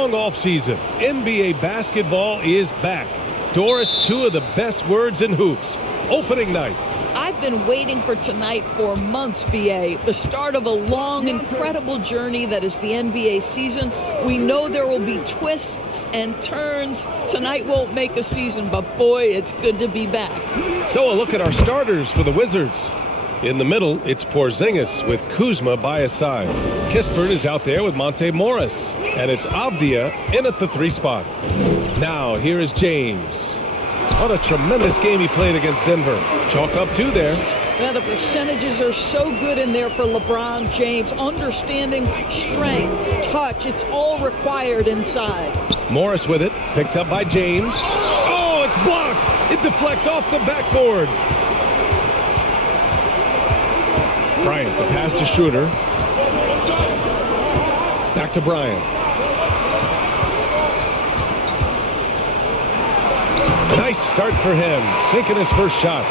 long offseason. NBA basketball is back. Doris, two of the best words in hoops. Opening night. I've been waiting for tonight for months, BA. The start of a long, incredible journey that is the NBA season. We know there will be twists and turns. Tonight won't make a season, but boy, it's good to be back. So a look at our starters for the Wizards. In the middle, it's Porzingis with Kuzma by his side. Kispert is out there with Monte Morris. And it's Avdia in at the 3 spot. Now, here is James. What a tremendous game he played against Denver. Chalk up 2 there. Yeah, the percentages are so good in there for LeBron James. Understanding, strength, touch, it's all required inside. Morris with it, picked up by James. Oh, it's blocked. It deflects off the backboard. Bryant, the pass to Schroeder. Back to Bryant. Nice start for him, sinking his first shot.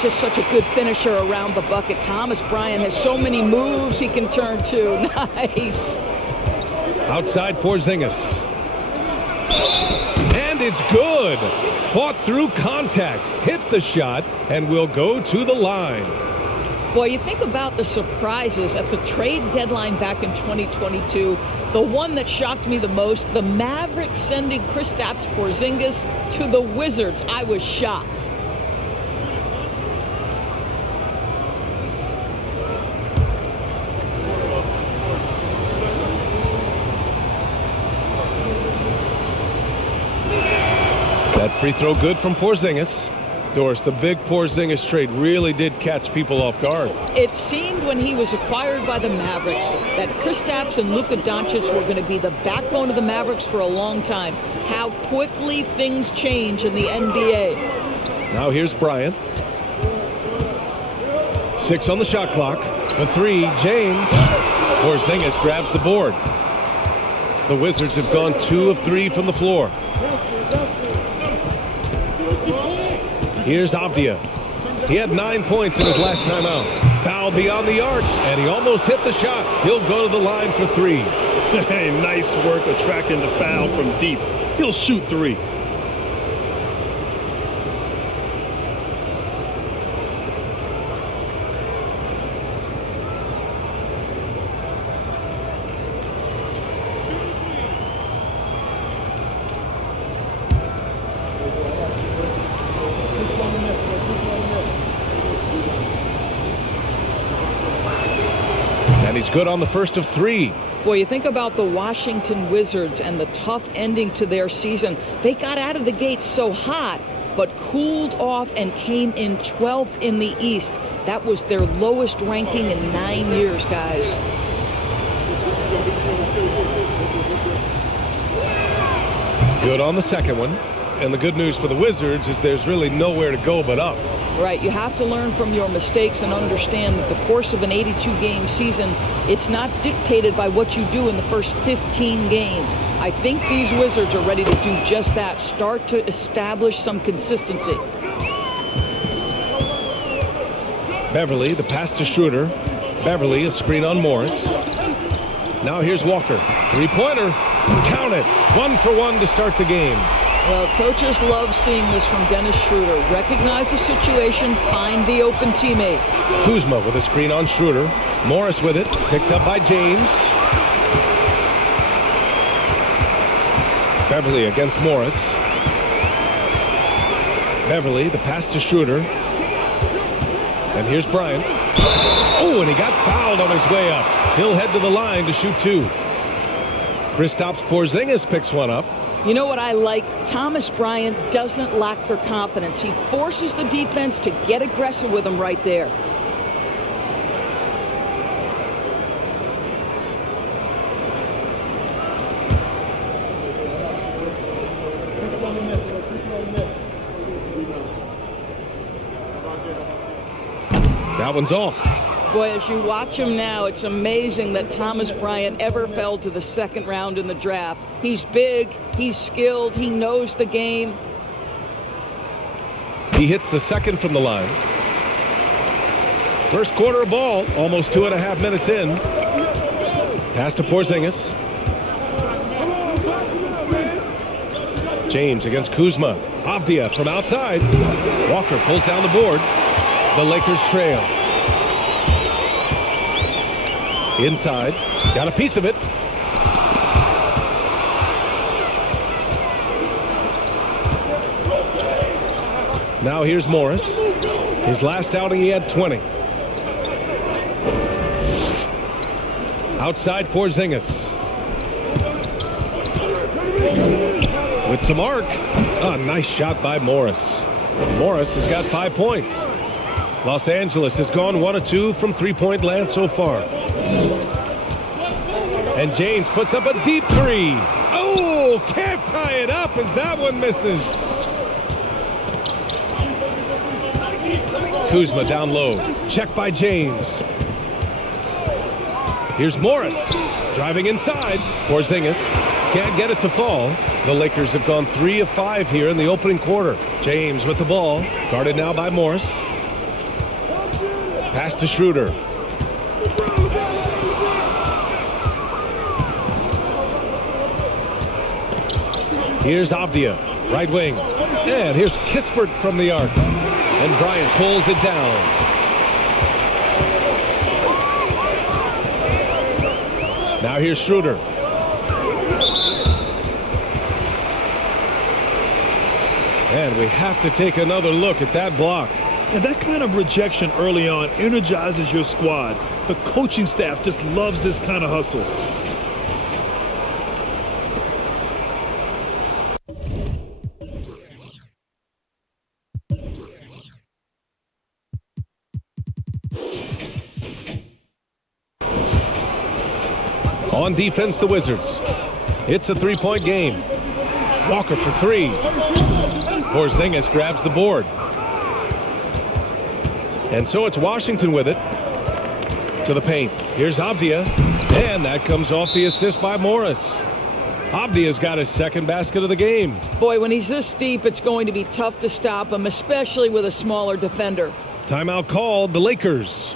Just such a good finisher around the bucket. Thomas Bryant has so many moves he can turn to. Nice. Outside Porzingis. And it's good. Fought through contact, hit the shot, and will go to the line. Boy, you think about the surprises at the trade deadline back in 2022. The one that shocked me the most, the Mavericks sending Kristaps Porzingis to the Wizards. I was shocked. That free throw good from Porzingis. Doris, the big Porzingis trade really did catch people off guard. It seemed when he was acquired by the Mavericks that Kristaps and Luka Doncic were going to be the backbone of the Mavericks for a long time. How quickly things change in the NBA. Now here's Bryant. 6 on the shot clock. The 3, James. Porzingis grabs the board. The Wizards have gone 2 of 3 from the floor. Here's Avdia. He had 9 points in his last time out. Foul beyond the arc, and he almost hit the shot. He'll go to the line for 3. Hey, nice work attracting the foul from deep. He'll shoot 3. And he's good on the first of 3. Boy, you think about the Washington Wizards and the tough ending to their season. They got out of the gate so hot, but cooled off and came in 12th in the East. That was their lowest ranking in 9 years, guys. Good on the second one. And the good news for the Wizards is there's really nowhere to go but up. Right, you have to learn from your mistakes and understand that the course of an 82-game season, it's not dictated by what you do in the first 15 games. I think these Wizards are ready to do just that, start to establish some consistency. Beverly, the pass to Schroeder. Beverly, a screen on Morris. Now here's Walker. 3-pointer. Count it. 1 for 1 to start the game. Well, coaches love seeing this from Dennis Schroeder. Recognize the situation, find the open teammate. Kuzma with a screen on Schroeder. Morris with it, picked up by James. Beverly against Morris. Beverly, the pass to Schroeder. And here's Bryant. Oh, and he got fouled on his way up. He'll head to the line to shoot 2. Kristaps Porzingis picks one up. You know what I like? Thomas Bryant doesn't lack for confidence. He forces the defense to get aggressive with him right there. That one's off. Boy, as you watch him now, it's amazing that Thomas Bryant ever fell to the second round in the draft. He's big, he's skilled, he knows the game. He hits the second from the line. First quarter of ball, almost 2.5 minutes in. Pass to Porzingis. James against Kuzma. Avdia from outside. Walker pulls down the board. The Lakers trail. Inside. Got a piece of it. Now here's Morris. His last outing, he had 20. Outside Porzingis. With some arc. A nice shot by Morris. Morris has got 5 points. Los Angeles has gone 1 of 2 from three-point land so far. And James puts up a deep three. Oh, can't tie it up as that one misses. Kuzma down low. Check by James. Here's Morris. Driving inside. Porzingis can't get it to fall. The Lakers have gone 3 of 5 here in the opening quarter. James with the ball. Guarded now by Morris. Pass to Schroeder. Here's Avdia. Right wing. And here's Kispert from the arc. And Bryant pulls it down. Now here's Schroeder. And we have to take another look at that block. And that kind of rejection early on energizes your squad. The coaching staff just loves this kind of hustle. On defense, the Wizards. It's a three-point game. Walker for three. Porzingis grabs the board. And so it's Washington with it. To the paint. Here's Avdia. And that comes off the assist by Morris. Avdia's got his second basket of the game. Boy, when he's this deep, it's going to be tough to stop him, especially with a smaller defender. Timeout called. The Lakers.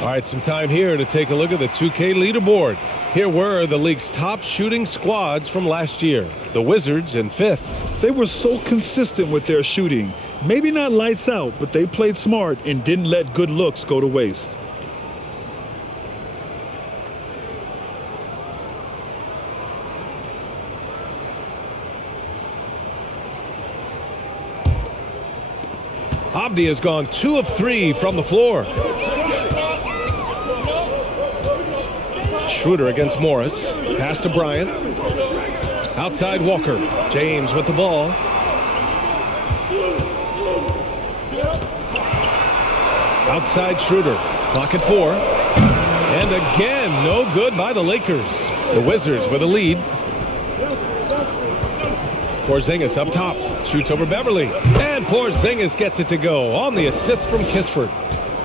All right, some time here to take a look at the 2K leaderboard. Here were the league's top shooting squads from last year. The Wizards in 5th. They were so consistent with their shooting. Maybe not lights out, but they played smart and didn't let good looks go to waste. Avdia's gone 2 of 3 from the floor. Schroeder against Morris. Pass to Bryant. Outside Walker. James with the ball. Outside Schroeder. Clock at 4. And again, no good by the Lakers. The Wizards with a lead. Porzingis up top. Shoots over Beverly. And Porzingis gets it to go on the assist from Kispert.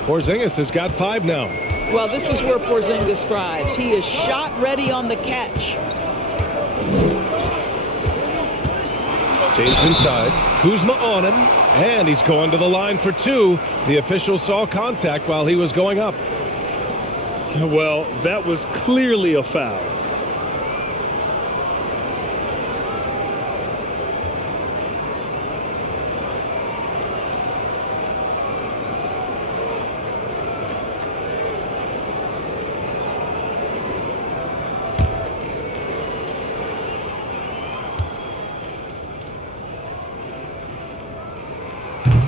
Porzingis has got 5 now. Well, this is where Porzingis thrives. He is shot ready on the catch. James inside. Kuzma on him. And he's going to the line for 2. The official saw contact while he was going up. Well, that was clearly a foul.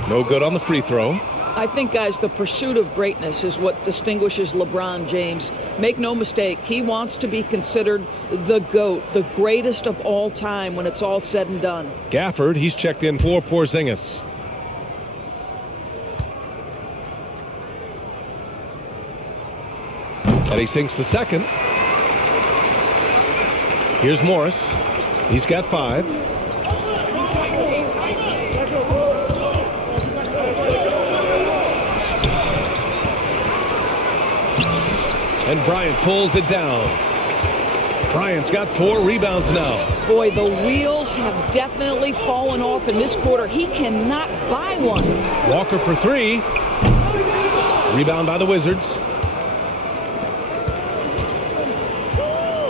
No good on the free throw. I think, guys, the pursuit of greatness is what distinguishes LeBron James. Make no mistake, he wants to be considered the GOAT, the greatest of all time when it's all said and done. Gafford, he's checked in for Porzingis. And he sinks the second. Here's Morris. He's got 5. And Bryant pulls it down. Bryant's got 4 rebounds now. Boy, the wheels have definitely fallen off in this quarter. He cannot buy one. Walker for 3. Rebound by the Wizards.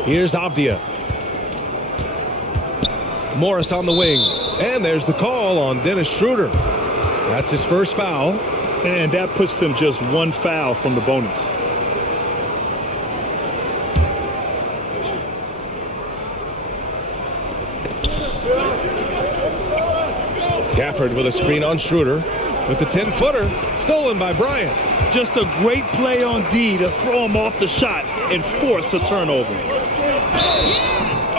Here's Avdia. Morris on the wing. And there's the call on Dennis Schroeder. That's his first foul. And that puts them just one foul from the bonus. Gafford with a screen on Schroeder. With the 10-footer. Stolen by Bryant. Just a great play on D to throw him off the shot and force a turnover.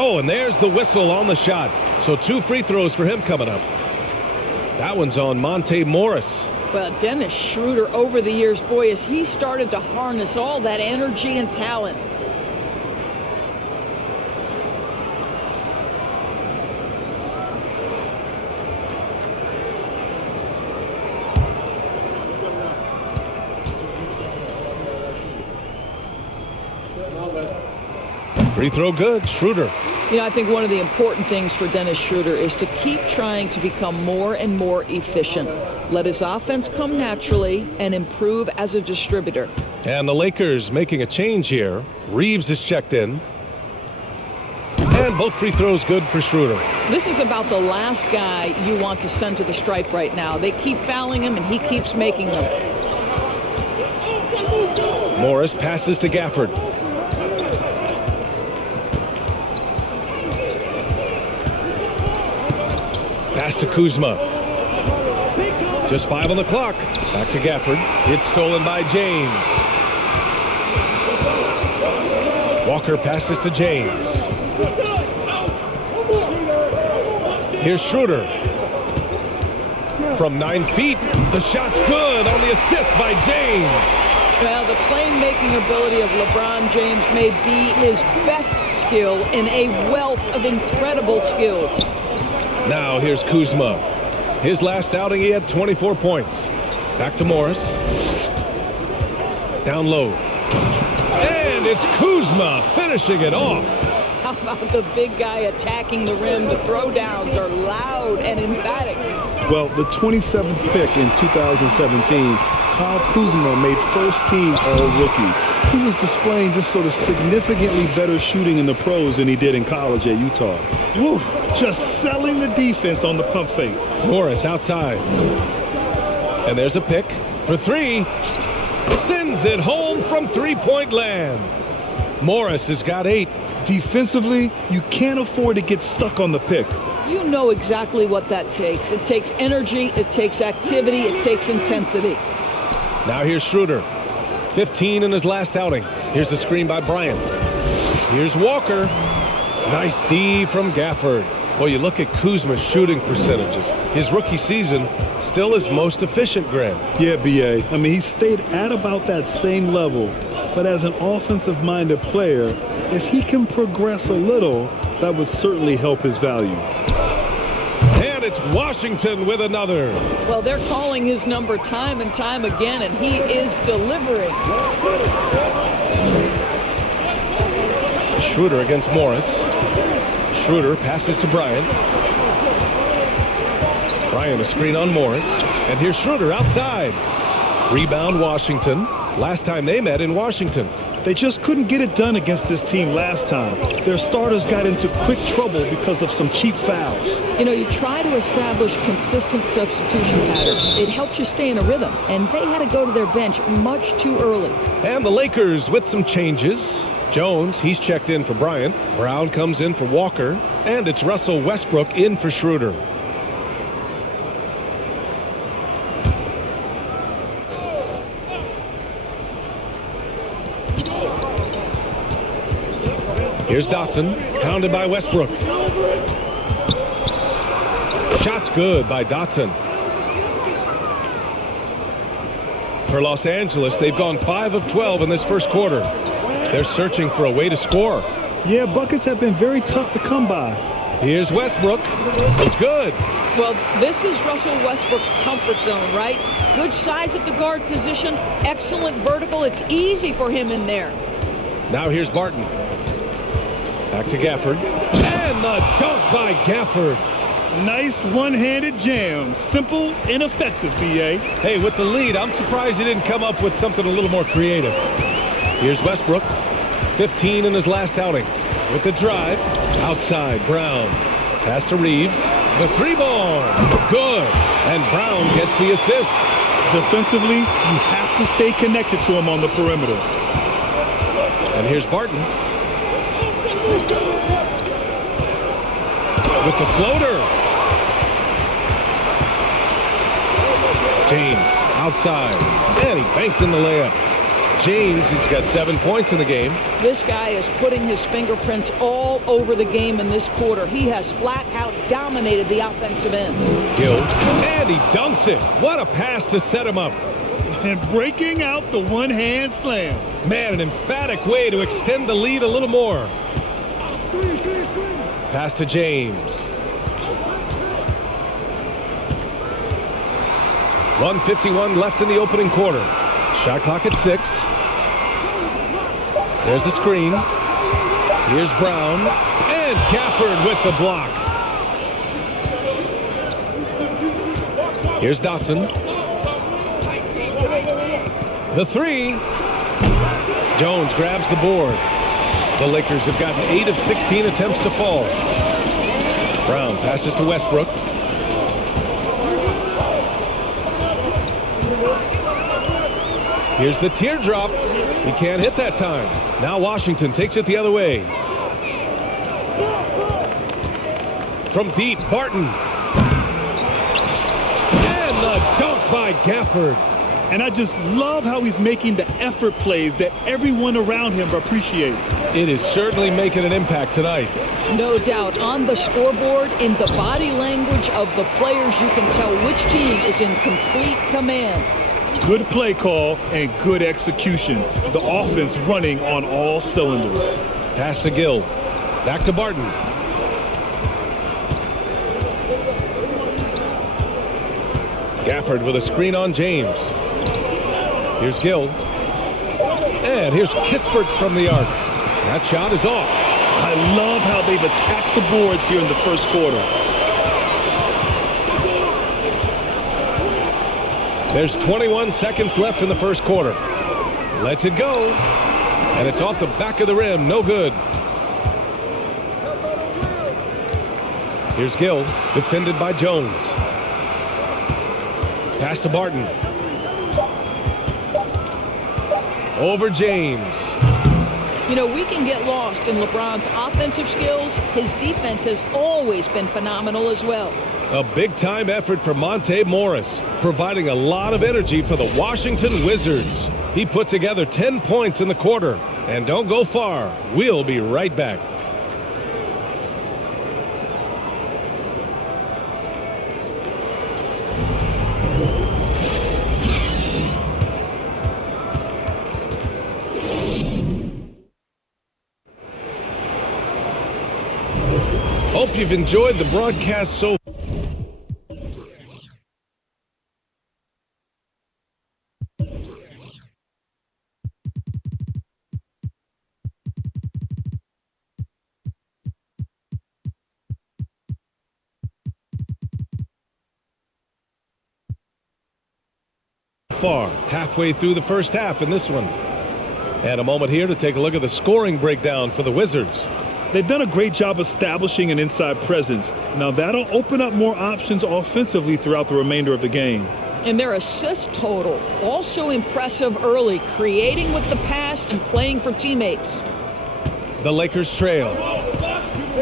Oh, and there's the whistle on the shot. So 2 free throws for him coming up. That one's on Monte Morris. Well, Dennis Schroeder over the years, boy, as he started to harness all that energy and talent. Free throw good, Schroeder. You know, I think one of the important things for Dennis Schroeder is to keep trying to become more and more efficient. Let his offense come naturally and improve as a distributor. And the Lakers making a change here. Reeves is checked in. And both free throws good for Schroeder. This is about the last guy you want to send to the stripe right now. They keep fouling him, and he keeps making them. Morris passes to Gafford. Pass to Kuzma. Just 5 on the clock. Back to Gafford. It's stolen by James. Walker passes to James. Here's Schroeder. From 9 feet. The shot's good on the assist by James. Well, the playmaking ability of LeBron James may be his best skill in a wealth of incredible skills. Now here's Kuzma. His last outing, he had 24 points. Back to Morris. Down low. And it's Kuzma finishing it off. How about the big guy attacking the rim? The throwdowns are loud and emphatic. Well, the 27th pick in 2017, Kyle Kuzma made first team All-Rookie. He was displaying just sort of significantly better shooting in the pros than he did in college at Utah. Woo, just selling the defense on the pump fake. Morris outside. And there's a pick for 3. Sends it home from three-point land. Morris has got 8. Defensively, you can't afford to get stuck on the pick. You know exactly what that takes. It takes energy, it takes activity, it takes intensity. Now here's Schroeder. 15 in his last outing. Here's the screen by Bryant. Here's Walker. Nice D from Gafford. Well, you look at Kuzma's shooting percentages. His rookie season, still his most efficient, Grant. Yeah, B.A. I mean, he stayed at about that same level. But as an offensive-minded player, if he can progress a little, that would certainly help his value. And it's Washington with another. Well, they're calling his number time and time again, and he is delivering. Schroeder against Morris. Schroeder passes to Bryant. Bryant a screen on Morris. And here's Schroeder outside. Rebound Washington. Last time they met in Washington. They just couldn't get it done against this team last time. Their starters got into quick trouble because of some cheap fouls. You know, you try to establish consistent substitution patterns. It helps you stay in a rhythm, and they had to go to their bench much too early. And the Lakers with some changes. Jones, he's checked in for Bryant. Brown comes in for Walker. And it's Russell Westbrook in for Schroeder. Here's Dotson, pounded by Westbrook. Shot's good by Dotson. For Los Angeles, they've gone 5 of 12 in this first quarter. They're searching for a way to score. Yeah, buckets have been very tough to come by. Here's Westbrook. It's good. Well, this is Russell Westbrook's comfort zone, right? Good size at the guard position, excellent vertical. It's easy for him in there. Now here's Barton. Back to Gafford. And the dunk by Gafford. Nice one-handed jam. Simple and effective, B.A. Hey, with the lead, I'm surprised he didn't come up with something a little more creative. Here's Westbrook. 15 in his last outing. with the drive. Outside, Brown. Pass to Reeves. The three ball. Good. And Brown gets the assist. Defensively, you have to stay connected to him on the perimeter. And here's Barton. With the floater. James outside. And he banks in the layup. James has got 7 points in the game. This guy is putting his fingerprints all over the game in this quarter. He has flat out dominated the offensive end. Gill. And he dunks it. What a pass to set him up. And breaking out the one-hand slam. Man, an emphatic way to extend the lead a little more. Pass to James. 1:51 left in the opening quarter. Shot clock at 6. There's a screen. Here's Brown. And Gafford with the block. Here's Dotson. The three. Jones grabs the board. The Lakers have gotten 8 of 16 attempts to fall. Brown passes to Westbrook. Here's the teardrop. He can't hit that time. Now Washington takes it the other way. From deep, Barton. And the dunk by Gafford. And I just love how he's making the effort plays that everyone around him appreciates. It is certainly making an impact tonight. No doubt. On the scoreboard, in the body language of the players, you can tell which team is in complete command. Good play call and good execution. The offense running on all cylinders. Pass to Gill. Back to Barton. Gafford with a screen on James. Here's Gill. And here's Kispert from the arc. That shot is off. I love how they've attacked the boards here in the first quarter. There's 21 seconds left in the first quarter. Lets it go. And it's off the back of the rim. No good. Here's Gill, defended by Jones. Pass to Barton. Over James. You know, we can get lost in LeBron's offensive skills. His defense has always been phenomenal as well. A big-time effort for Monte Morris, providing a lot of energy for the Washington Wizards. He put together 10 points in the quarter. And don't go far. We'll be right back. Hope you've enjoyed the broadcast so far. Halfway through the first half in this one. And a moment here to take a look at the scoring breakdown for the Wizards. They've done a great job establishing an inside presence. Now that'll open up more options offensively throughout the remainder of the game. And their assist total, also impressive early, creating with the pass and playing for teammates. The Lakers trail.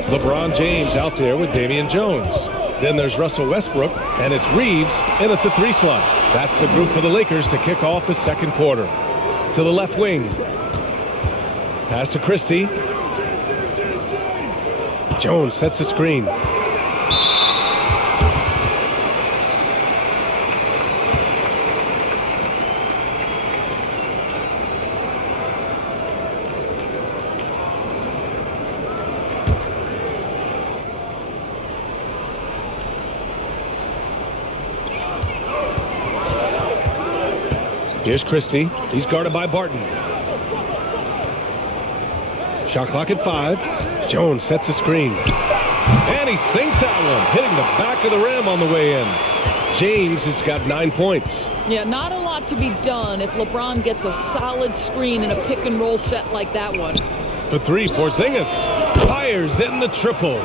LeBron James out there with Damian Jones. Then there's Russell Westbrook, and it's Reeves in at the 3 slot. That's the group for the Lakers to kick off the second quarter. To the left wing. Pass to Christie. Jones sets the screen. Here's Christie. He's guarded by Barton. Shot clock at 5. Jones sets a screen. And he sinks that one, hitting the back of the rim on the way in. James has got 9 points. Yeah, not a lot to be done if LeBron gets a solid screen in a pick-and-roll set like that one. for three. Porzingis fires in the triple.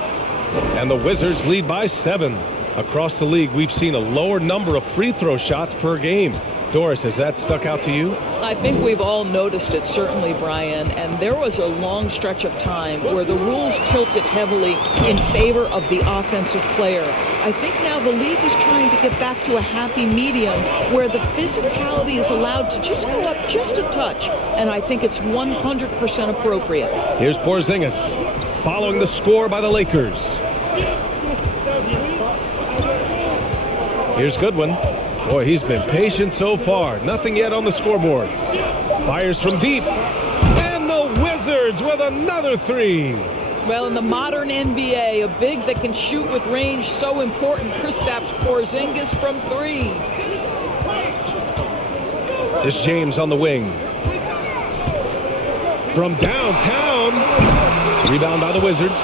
And the Wizards lead by 7. Across the league, we've seen a lower number of free throw shots per game. Doris, has that stuck out to you? I think we've all noticed it, certainly, Brian. And there was a long stretch of time where the rules tilted heavily in favor of the offensive player. I think now the league is trying to get back to a happy medium where the physicality is allowed to just go up just a touch. And I think it's 100% appropriate. Here's Porzingis following the score by the Lakers. Here's Goodwin. Boy, he's been patient so far. Nothing yet on the scoreboard. Fires from deep. And the Wizards with another 3. Well, in the modern NBA, a big that can shoot with range, so important. Kristaps Porzingis from 3. It's James on the wing. From downtown. Rebound by the Wizards.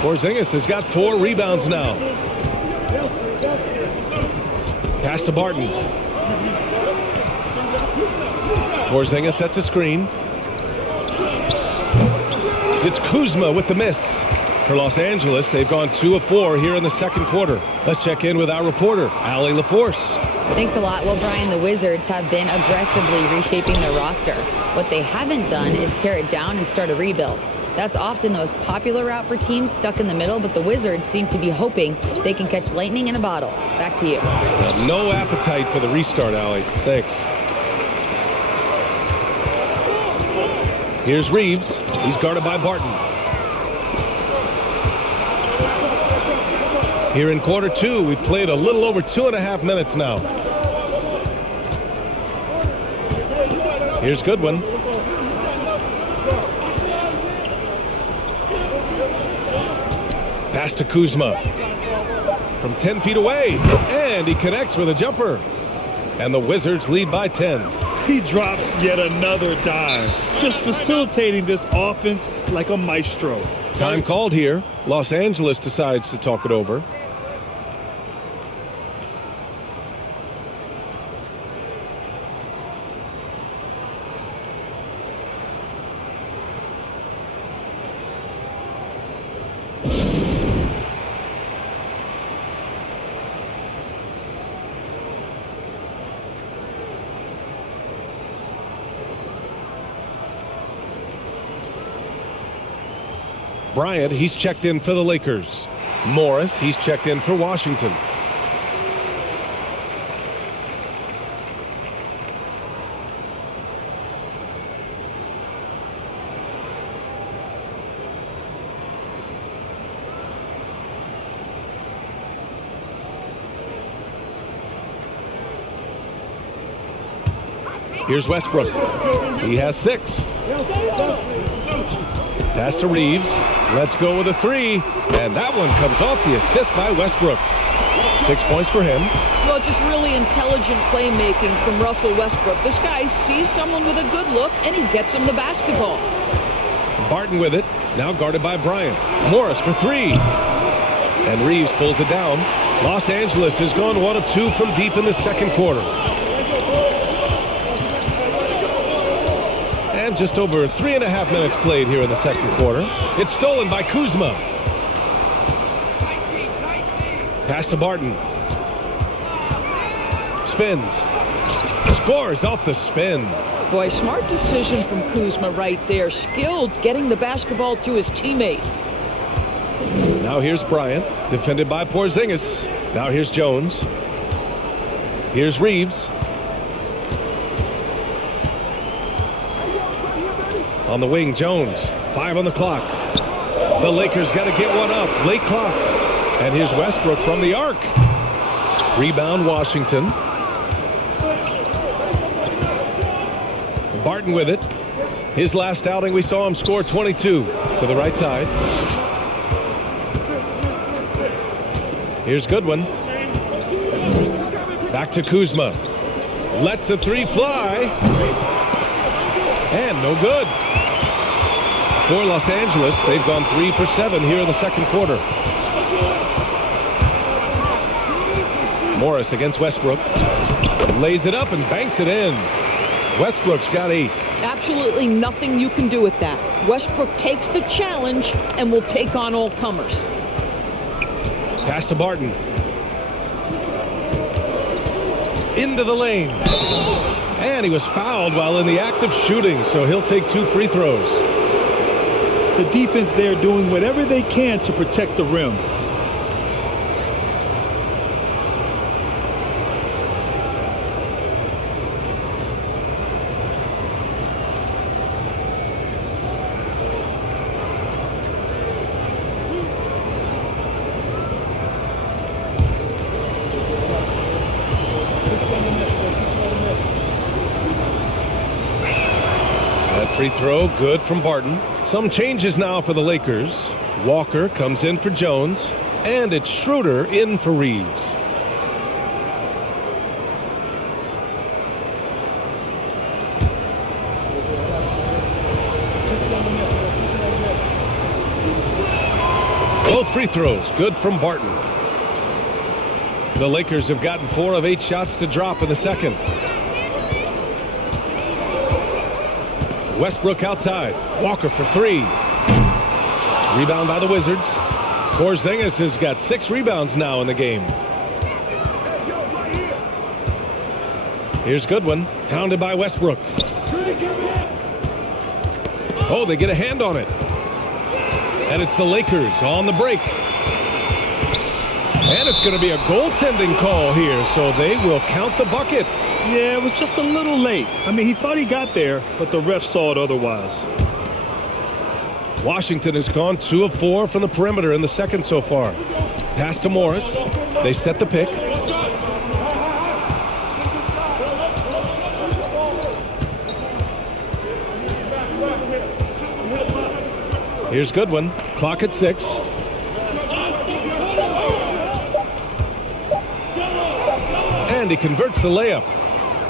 Porzingis has got 4 rebounds now. Pass to Barton. Porzingis sets a screen. It's Kuzma with the miss. For Los Angeles, they've gone 2 of 4 here in the second quarter. Let's check in with our reporter, Allie LaForce. Thanks a lot. Well, Brian, the Wizards have been aggressively reshaping their roster. What they haven't done is tear it down and start a rebuild. That's often the most popular route for teams stuck in the middle, but the Wizards seem to be hoping they can catch lightning in a bottle. Back to you. No appetite for the restart, Allie. Thanks. Here's Reeves. He's guarded by Barton. Here in quarter 2, we've played a little over 2.5 minutes now. Here's Goodwin. Pass to Kuzma. From 10 feet away. And he connects with a jumper. And the Wizards lead by 10. He drops yet another dime, just facilitating this offense like a maestro. Time called here. Los Angeles decides to talk it over. Bryant, he's checked in for the Lakers. Morris, he's checked in for Washington. Here's Westbrook. He has 6. Pass to Reeves. Let's go with a 3. And that one comes off the assist by Westbrook. 6 points for him. Well, just really intelligent playmaking from Russell Westbrook. This guy sees someone with a good look, and he gets him the basketball. Barton with it. Now guarded by Bryant. Morris for 3. And Reeves pulls it down. Los Angeles has gone 1 of 2 from deep in the second quarter. And just over 3.5 minutes played here in the second quarter. It's stolen by Kuzma. Pass to Barton. Spins. Scores off the spin. Boy, smart decision from Kuzma right there. Skilled getting the basketball to his teammate. Now here's Bryant, defended by Porzingis. Now here's Jones. Here's Reeves. On the wing, Jones. 5 on the clock. The Lakers got to get one up. Late clock. And here's Westbrook from the arc. Rebound, Washington. Barton with it. His last outing, we saw him score 22 to the right side. Here's Goodwin. Back to Kuzma. Lets the 3 fly. And no good. For Los Angeles, they've gone 3 for 7 here in the second quarter. Morris against Westbrook. Lays it up and banks it in. Westbrook's got 8. Absolutely nothing you can do with that. Westbrook takes the challenge and will take on all comers. Pass to Barton. Into the lane. And he was fouled while in the act of shooting, so he'll take 2 free throws. The defense there doing whatever they can to protect the rim. Free throw, good from Barton. Some changes now for the Lakers. Walker comes in for Jones, and it's Schroeder in for Reeves. Both free throws, good from Barton. The Lakers have gotten 4 of 8 shots to drop in the second. Westbrook outside. Walker for 3. Rebound by the Wizards. Porzingis has got 6 rebounds now in the game. Here's Goodwin. Hounded by Westbrook. Oh, they get a hand on it. And it's the Lakers on the break. And it's going to be a goaltending call here, so they will count the bucket. Yeah, it was just a little late. I mean, he thought he got there, but the ref saw it otherwise. Washington has gone 2 of 4 from the perimeter in the second so far. Pass to Morris. They set the pick. Here's Goodwin. Clock at 6. And he converts the layup.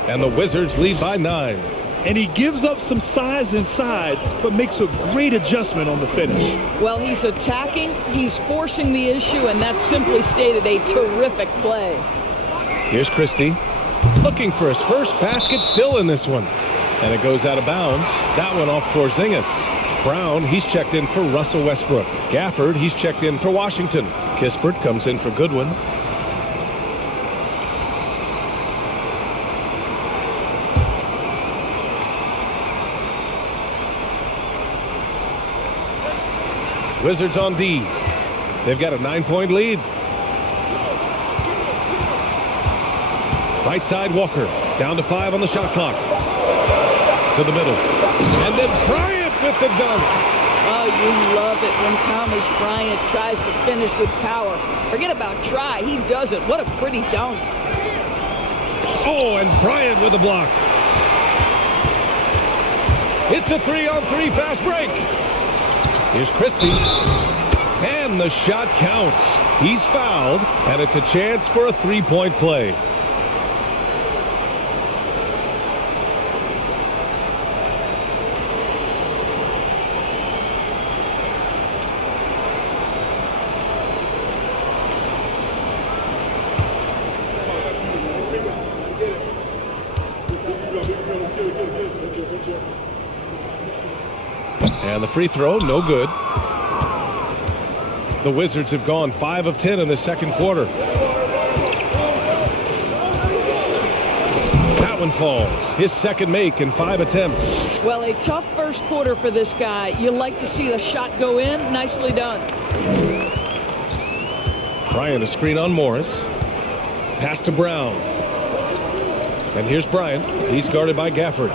And the Wizards lead by 9. And he gives up some size inside, but makes a great adjustment on the finish. Well, he's attacking, he's forcing the issue, and that's simply stated a terrific play. Here's Christie. Looking for his first basket still in this one. And it goes out of bounds. That one off Porzingis. Brown, he's checked in for Russell Westbrook. Gafford, he's checked in for Washington. Kispert comes in for Goodwin. Wizards on D. They've got a 9-point lead. Right side, Walker. Down to 5 on the shot clock. To the middle. And then Bryant with the dunk. Oh, you love it when Thomas Bryant tries to finish with power. Forget about try. He does it. What a pretty dunk. Oh, and Bryant with a block. It's a 3-on-3 fast break. Here's Christie. And the shot counts. He's fouled, and it's a chance for a 3-point play. And the free throw, no good. The Wizards have gone 5 of 10 in the second quarter. That one falls. His second make in 5 attempts. Well, a tough first quarter for this guy. You like to see the shot go in. Nicely done. Bryant, a screen on Morris. Pass to Brown. And here's Bryant. He's guarded by Gafford.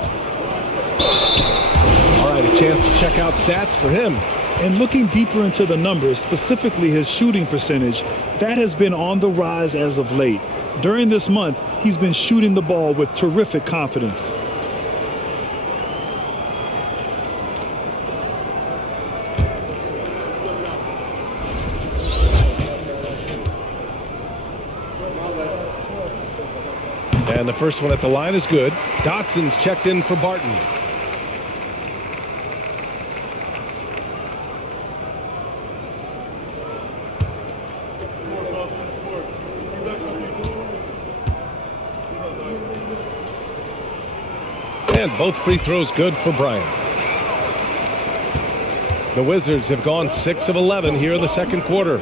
All right, a chance to check out stats for him. And looking deeper into the numbers, specifically his shooting percentage, that has been on the rise as of late. During this month, he's been shooting the ball with terrific confidence. And the first one at the line is good. Dotson's checked in for Barton. And And both free throws good for Bryant. The Wizards have gone 6 of 11 here in the second quarter.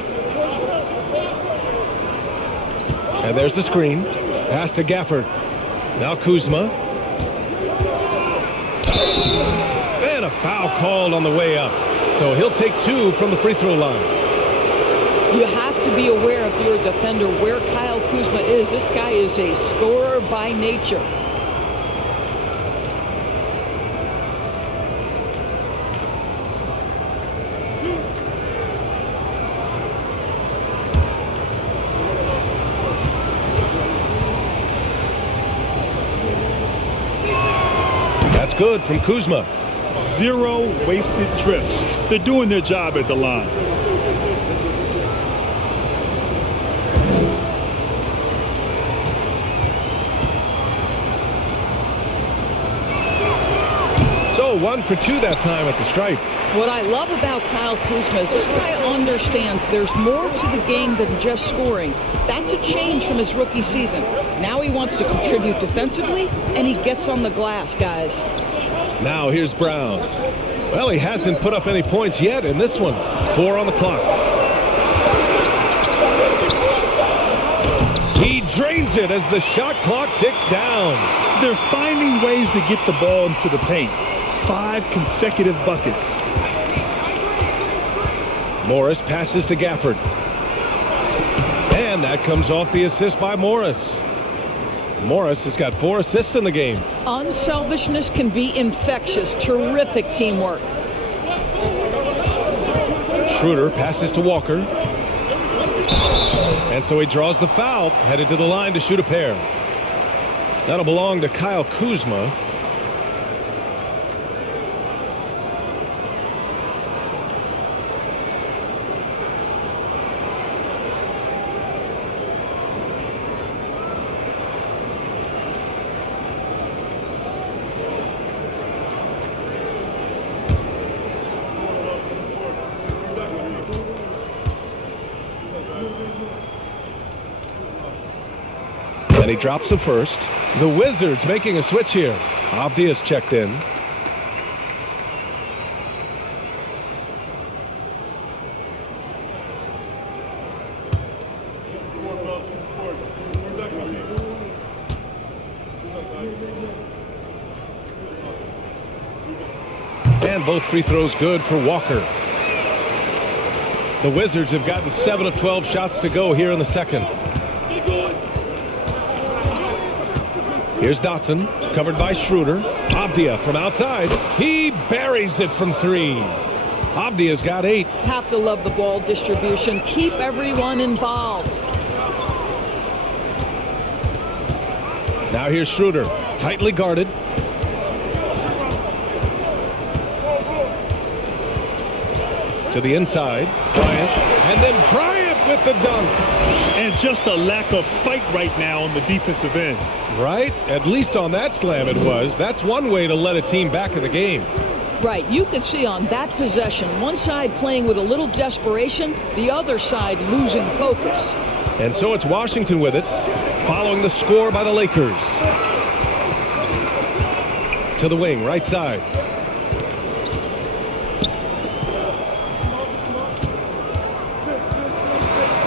And there's the screen. Pass to Gafford. Now Kuzma. And a foul called on the way up. So he'll take 2 from the free throw line. You have to be aware, if you're a defender, where Kyle Kuzma is. This guy is a scorer by nature. That's good from Kuzma. 0 wasted trips. They're doing their job at the line. So 1 for 2 that time at the stripe. What I love about Kyle Kuzma is this guy understands there's more to the game than just scoring. That's a change from his rookie season. Now he wants to contribute defensively, and he gets on the glass, guys. Now here's Brown. Well, he hasn't put up any points yet in this one. 4 on the clock. He drains it as the shot clock ticks down. They're finding ways to get the ball into the paint. 5 consecutive buckets. Morris passes to Gafford. And that comes off the assist by Morris. Morris has got 4 assists in the game. Unselfishness can be infectious. Terrific teamwork. Schroeder passes to Walker. And so he draws the foul, headed to the line to shoot a pair. That'll belong to Kyle Kuzma. And he drops the first. The Wizards making a switch here. Avdia's checked in. And both free throws good for Walker. The Wizards have gotten 7 of 12 shots to go here in the second. Here's Dotson, covered by Schroeder. Avdia from outside. He buries it from 3. Avdia's got 8. Have to love the ball distribution. Keep everyone involved. Now here's Schroeder, tightly guarded. To the inside, Bryant. And then Bryant with the dunk. And just a lack of fight right now on the defensive end. Right? At least on that slam it was. That's one way to let a team back in the game. Right. You could see on that possession, one side playing with a little desperation, the other side losing focus. And so it's Washington with it, following the score by the Lakers. To the wing, right side.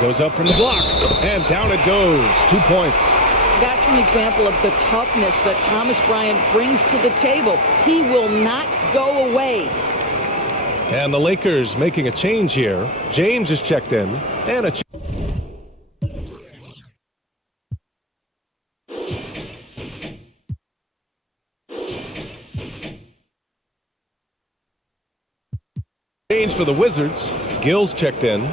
Goes up from the block, and down it goes. 2 points. That's an example of the toughness that Thomas Bryant brings to the table. He will not go away. And the Lakers making a change here. James is checked in, and a change for the Wizards. Gill's checked in.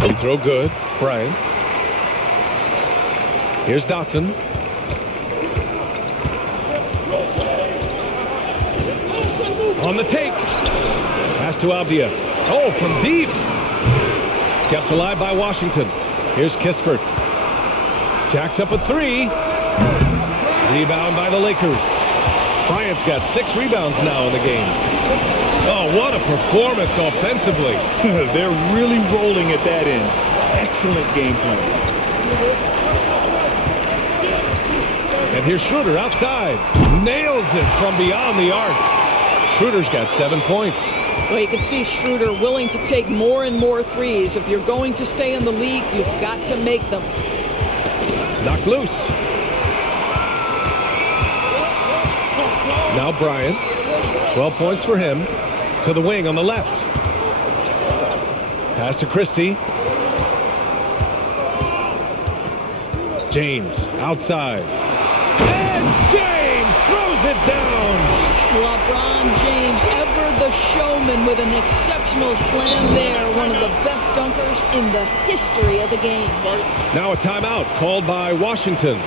Free throw good. Bryant. Here's Dotson. On the take. Pass to Avdia. Oh, from deep. Kept alive by Washington. Here's Kispert. Jacks up a 3. Rebound by the Lakers. Bryant's got 6 rebounds now in the game. Oh, what a performance offensively. They're really rolling at that end. Excellent game plan. And here's Schroeder outside. Nails it from beyond the arc. Schroeder's got 7 points. Well, you can see Schroeder willing to take more and more threes. If you're going to stay in the league, you've got to make them. Knocked loose. Now Bryant. 12 points for him. To the wing on the left. Pass to Christie. James outside. And James throws it down. LeBron James, ever the showman, with an exceptional slam there. One of the best dunkers in the history of the game. Now a timeout called by Washington.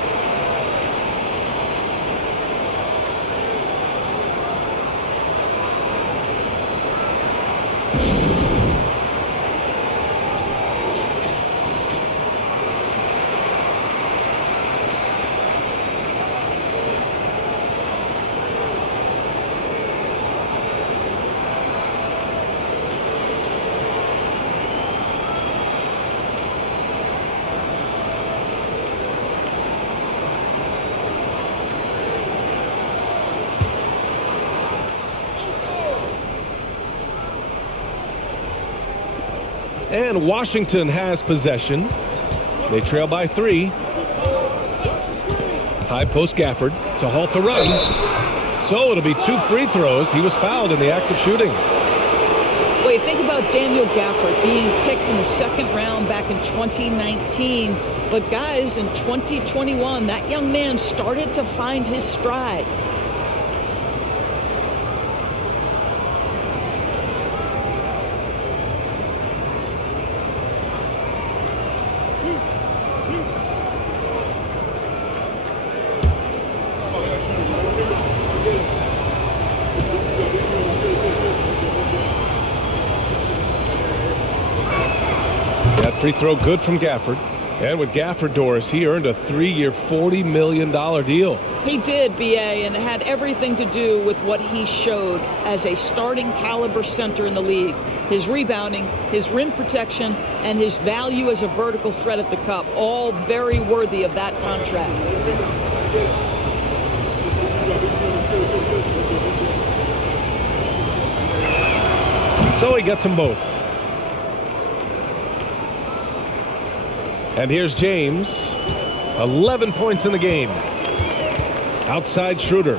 And Washington has possession. They trail by 3. High post Gafford to halt the run. So it'll be 2 free throws. He was fouled in the act of shooting. Well, you think about Daniel Gafford being picked in the 2nd round back in 2019. But guys, in 2021, that young man started to find his stride. Free throw good from Gafford. And with Gafford, Doris, he earned a 3-year, $40 million deal. He did, BA, and it had everything to do with what he showed as a starting caliber center in the league. His rebounding, his rim protection, and his value as a vertical threat at the cup, all very worthy of that contract. So he gets them both. And here's James. 11 points in the game. Outside Schroeder.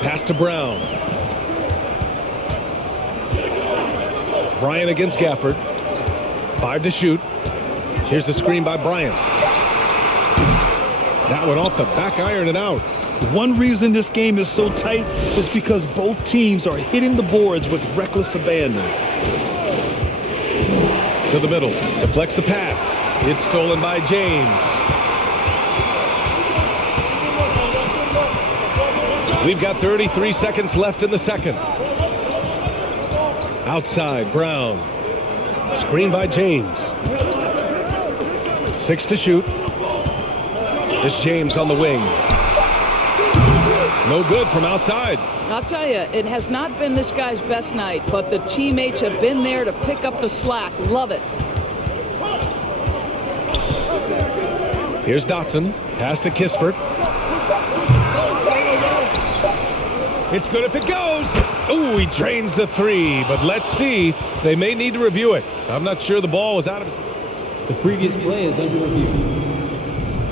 Pass to Brown. Bryant against Gafford. 5 to shoot. Here's the screen by Bryant. That one off the back iron and out. One reason this game is so tight is because both teams are hitting the boards with reckless abandon. To the middle, deflects the pass. It's stolen by James. We've got 33 seconds left in the second. Outside, Brown. Screen by James. 6 to shoot. It's James on the wing. No good from outside. I'll tell you, it has not been this guy's best night, but the teammates have been there to pick up the slack. Love it. Here's Dotson. Pass to Kispert. It's good if it goes. Ooh, he drains the 3, but let's see. They may need to review it. I'm not sure the ball was out of his... The previous play is under review.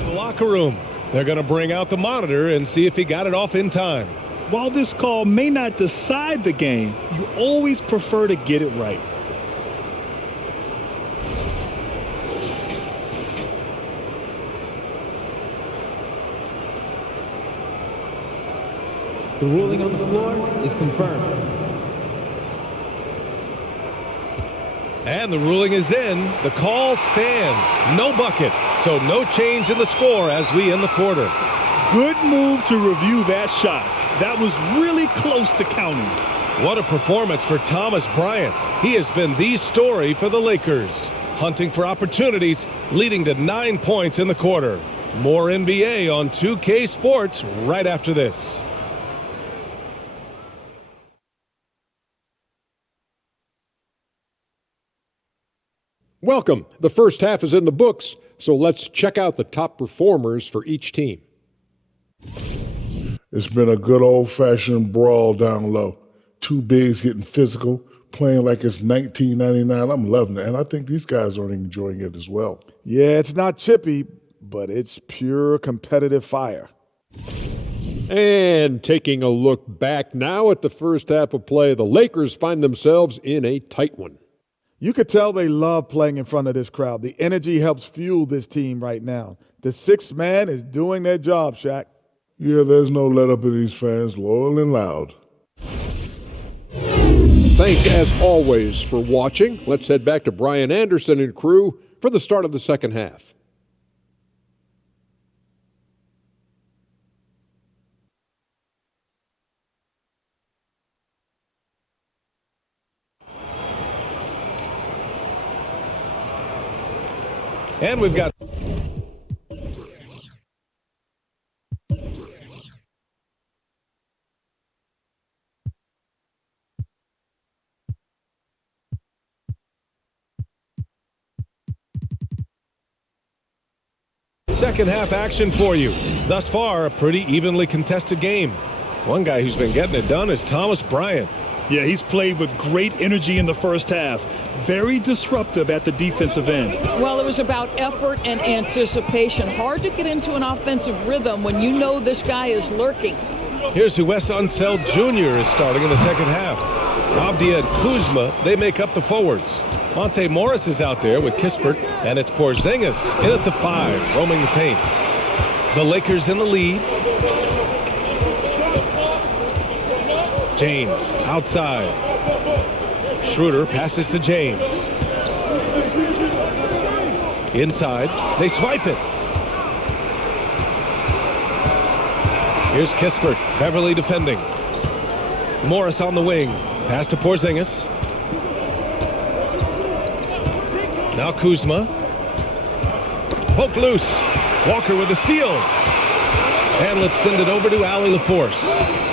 The locker room. They're going to bring out the monitor and see if he got it off in time. While this call may not decide the game, you always prefer to get it right. The ruling on the floor is confirmed. And the ruling is in. The call stands. No bucket. So no change in the score as we end the quarter. Good move to review that shot. That was really close to counting. What a performance for Thomas Bryant. He has been the story for the Lakers. hunting for opportunities, leading to 9 points in the quarter. More NBA on 2K Sports right after this. Welcome. The first half is in the books, so let's check out the top performers for each team. It's been a good old-fashioned brawl down low. Two bigs getting physical, playing like it's 1999. I'm loving it, and I think these guys are enjoying it as well. Yeah, it's not chippy, but it's pure competitive fire. And taking a look back now at the first half of play, the Lakers find themselves in a tight one. You could tell they love playing in front of this crowd. The energy helps fuel this team right now. The sixth man is doing their job, Shaq. Yeah, there's no let up in these fans, loyal and loud. Thanks, as always, for watching. Let's head back to Brian Anderson and crew for the start of the second half. And we've got second half action for you. Thus far, a pretty evenly contested game. One guy who's been getting it done is Thomas Bryant. Yeah, he's played with great energy in the first half. Very disruptive at the defensive end. Well, it was about effort and anticipation. Hard to get into an offensive rhythm when you know this guy is lurking. Here's who Wes Unseld Jr. is starting in the second half. Avdia and Kuzma, they make up the forwards. Monte Morris is out there with Kispert, and it's Porzingis in at the 5, roaming the paint. The Lakers in the lead. James outside. Schroeder passes to James. Inside, they swipe it. Here's Kispert, Beverly defending. Morris on the wing, pass to Porzingis. Now Kuzma. Poke loose. Walker with a steal. And let's send it over to Allie LaForce.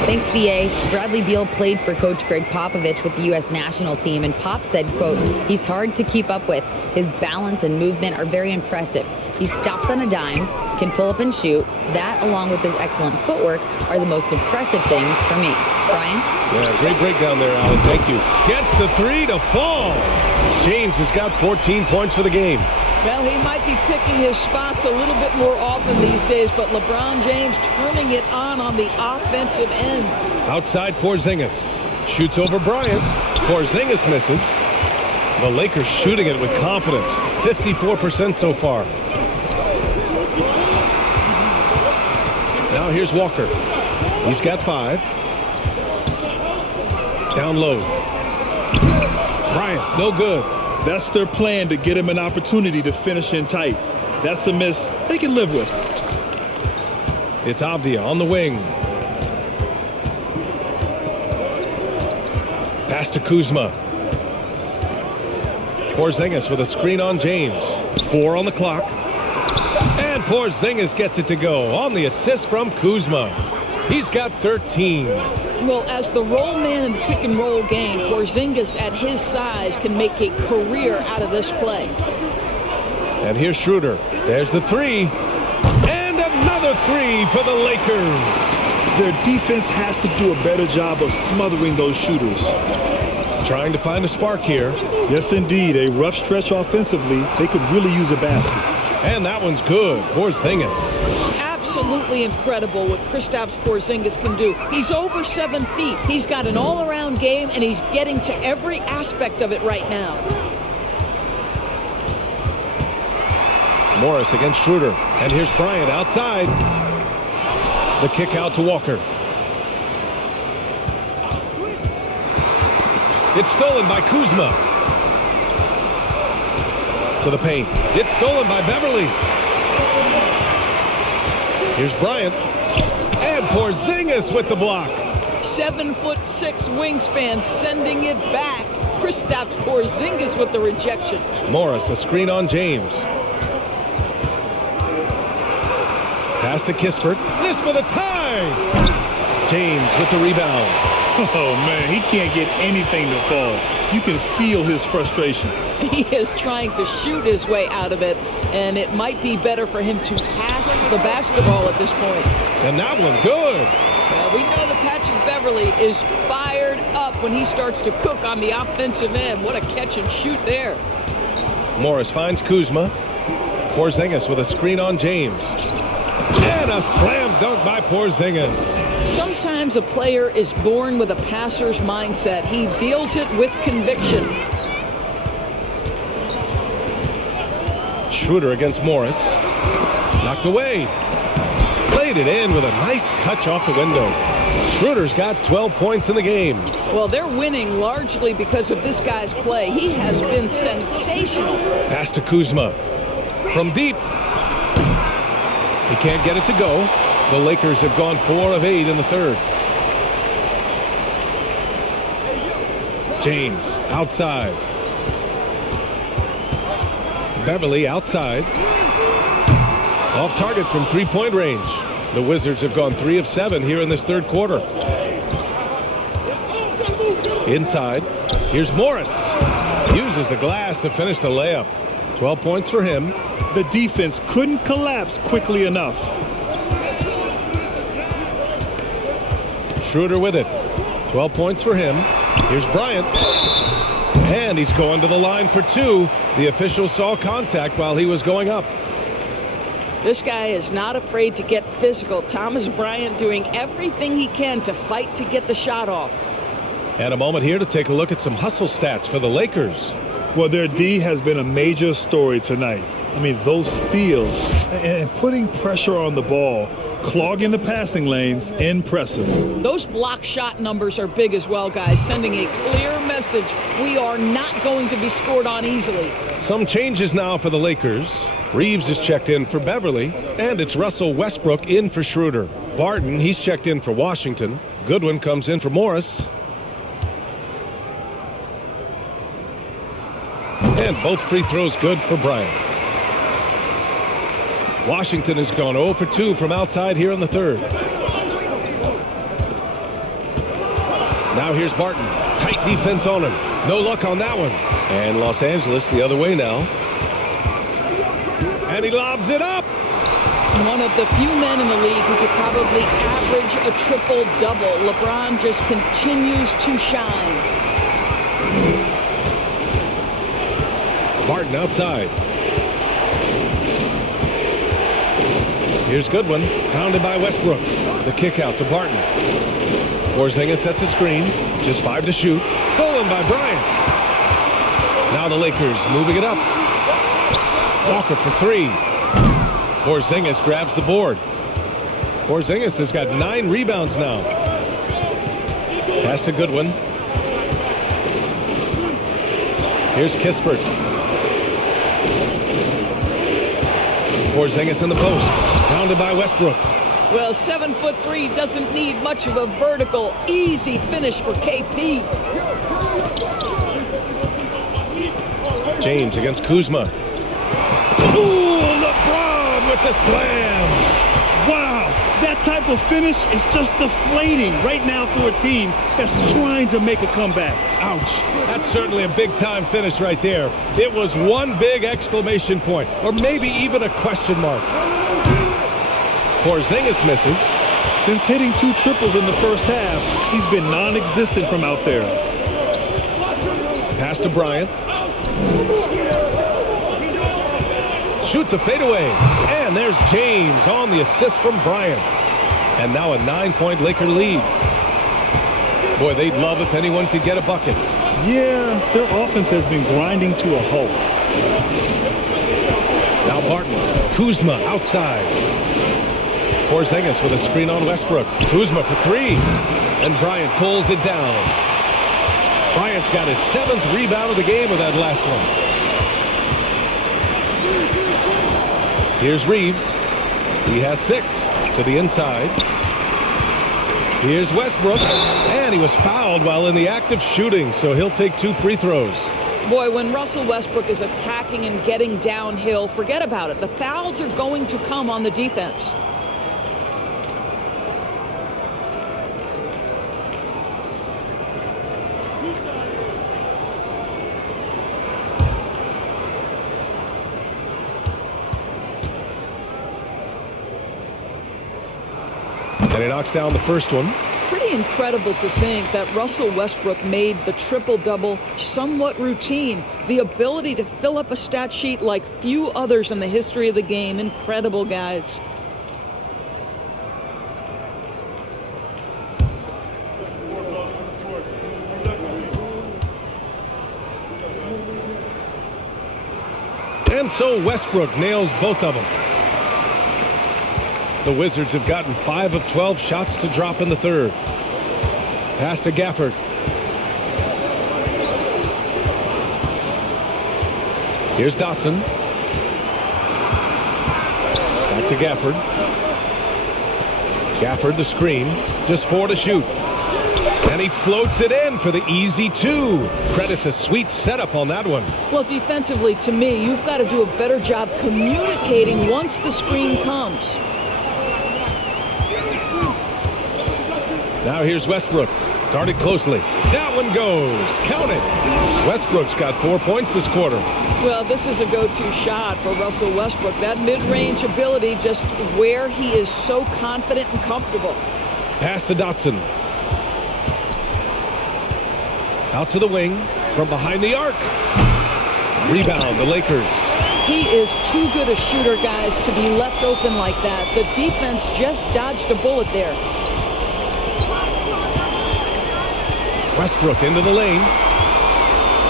Thanks, B.A. Bradley Beal played for Coach Greg Popovich with the U.S. national team, and Pop said, quote, "He's hard to keep up with. His balance and movement are very impressive. He stops on a dime, can pull up and shoot. That, along with his excellent footwork, are the most impressive things for me." Brian? Yeah, great breakdown there, Allie. Thank you. Gets the 3 to fall. James has got 14 points for the game. Well, he might be picking his spots a little bit more often these days, but LeBron James turning it on the offensive end. Outside Porzingis. Shoots over Bryant. Porzingis misses. The Lakers shooting it with confidence. 54% so far. Now here's Walker. He's got 5. Down low. Bryant, no good. That's their plan, to get him an opportunity to finish in tight. That's a miss they can live with. It's Avdia on the wing. Pass to Kuzma. Porzingis with a screen on James. 4 on the clock. And Porzingis gets it to go on the assist from Kuzma. He's got 13. Well, as the roll man in the pick and roll game, Porzingis at his size can make a career out of this play. And here's Schroeder. There's the 3. And another 3 for the Lakers. Their defense has to do a better job of smothering those shooters. Trying to find a spark here. Yes, indeed. A rough stretch offensively. They could really use a basket. And that one's good. Porzingis. Absolutely incredible what Kristaps Porzingis can do. He's over 7 feet. He's got an all-around game, and he's getting to every aspect of it right now. Morris against Schroeder. And here's Bryant outside. The kick out to Walker. It's stolen by Kuzma. To the paint. It's stolen by Beverly. Here's Bryant. And Porzingis with the block. 7'6" wingspan, sending it back. Kristaps Porzingis with the rejection. Morris, a screen on James. Pass to Kispert. This for the tie! James with the rebound. Oh, man, he can't get anything to fall. You can feel his frustration. He is trying to shoot his way out of it, and it might be better for him to pass the basketball at this point. And that one good. Well, we know that Patrick Beverley is fired up when he starts to cook on the offensive end. What a catch and shoot there. Morris finds Kuzma. Porzingis with a screen on James. And a slam dunk by Porzingis. Sometimes a player is born with a passer's mindset. He deals it with conviction. Schroeder against Morris. Knocked away. Played it in with a nice touch off the window. Schroeder's got 12 points in the game. Well, they're winning largely because of this guy's play. He has been sensational. Pass to Kuzma. From deep. He can't get it to go. The Lakers have gone 4 of 8 in the third. James outside. Beverley outside. Off target from three-point range. The Wizards have gone 3 of 7 here in this third quarter. Inside. Here's Morris. Uses the glass to finish the layup. 12 points for him. The defense couldn't collapse quickly enough. Schroeder with it. 12 points for him. Here's Bryant. And he's going to the line for 2. The official saw contact while he was going up. This guy is not afraid to get physical. Thomas Bryant doing everything he can to fight to get the shot off. And a moment here to take a look at some hustle stats for the Lakers. Well, their D has been a major story tonight. I mean, those steals and putting pressure on the ball, clogging the passing lanes, impressive. Those block shot numbers are big as well, guys, sending a clear message. We are not going to be scored on easily. Some changes now for the Lakers. Reeves is checked in for Beverley, and it's Russell Westbrook in for Schroeder. Barton, he's checked in for Washington. Goodwin comes in for Morris. And both free throws good for Bryant. Washington has gone 0 for 2 from outside here in the third. Now here's Barton. Tight defense on him. No luck on that one. And Los Angeles the other way now. And he lobs it up. One of the few men in the league who could probably average a triple-double. LeBron just continues to shine. Barton outside. Here's Goodwin, pounded by Westbrook. The kick out to Barton. Porzingis sets a screen. Just 5 to shoot. Stolen by Bryant. Now the Lakers moving it up. Walker for 3. Porzingis grabs the board. Porzingis has got 9 rebounds now. Pass to Goodwin. Here's Kispert. Porzingis in the post. Pounded by Westbrook. Well, 7'3" doesn't need much of a vertical, easy finish for KP. James against Kuzma. Ooh, LeBron with the slam. Wow, that type of finish is just deflating right now for a team that's trying to make a comeback. Ouch. That's certainly a big-time finish right there. It was one big exclamation point, or maybe even a question mark. Porzingis misses. Since hitting 2 triples in the first half, he's been non-existent from out there. Pass to Bryant. Shoots a fadeaway. And there's James on the assist from Bryant. And now a 9-point Laker lead. Boy, they'd love if anyone could get a bucket. Yeah, their offense has been grinding to a halt. Now Barton. Kuzma outside. Porzingis with a screen on Westbrook. Kuzma for 3. And Bryant pulls it down. Bryant's got his 7th rebound of the game with that last one. Here's Reeves. He has 6 to the inside. Here's Westbrook, and he was fouled while in the act of shooting, so he'll take 2 free throws. Boy, when Russell Westbrook is attacking and getting downhill, forget about it. The fouls are going to come on the defense. And he knocks down the first one. Pretty incredible to think that Russell Westbrook made the triple-double somewhat routine. The ability to fill up a stat sheet like few others in the history of the game. Incredible, guys. And so Westbrook nails both of them. The Wizards have gotten 5 of 12 shots to drop in the third. Pass to Gafford. Here's Dotson. Back to Gafford. Gafford the screen. Just 4 to shoot. And he floats it in for the easy 2. Credit the sweet setup on that one. Well, defensively, to me, you've got to do a better job communicating once the screen comes. Now here's Westbrook. Guarded closely. That one goes. Count it. Westbrook's got 4 points this quarter. Well, this is a go-to shot for Russell Westbrook. That mid-range ability, just where he is so confident and comfortable. Pass to Dotson. Out to the wing. From behind the arc. Rebound, the Lakers. He is too good a shooter, guys, to be left open like that. The defense just dodged a bullet there. Westbrook into the lane.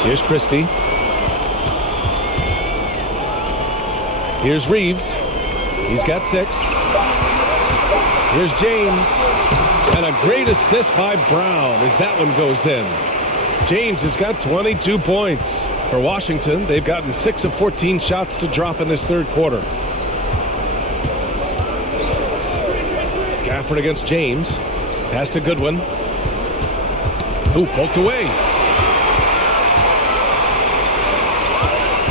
Here's Christie. Here's Reeves. He's got 6. Here's James. And a great assist by Brown as that one goes in. James has got 22 points. For Washington, they've gotten 6 of 14 shots to drop in this third quarter. Gafford against James. Pass to Goodwin. Who poked away.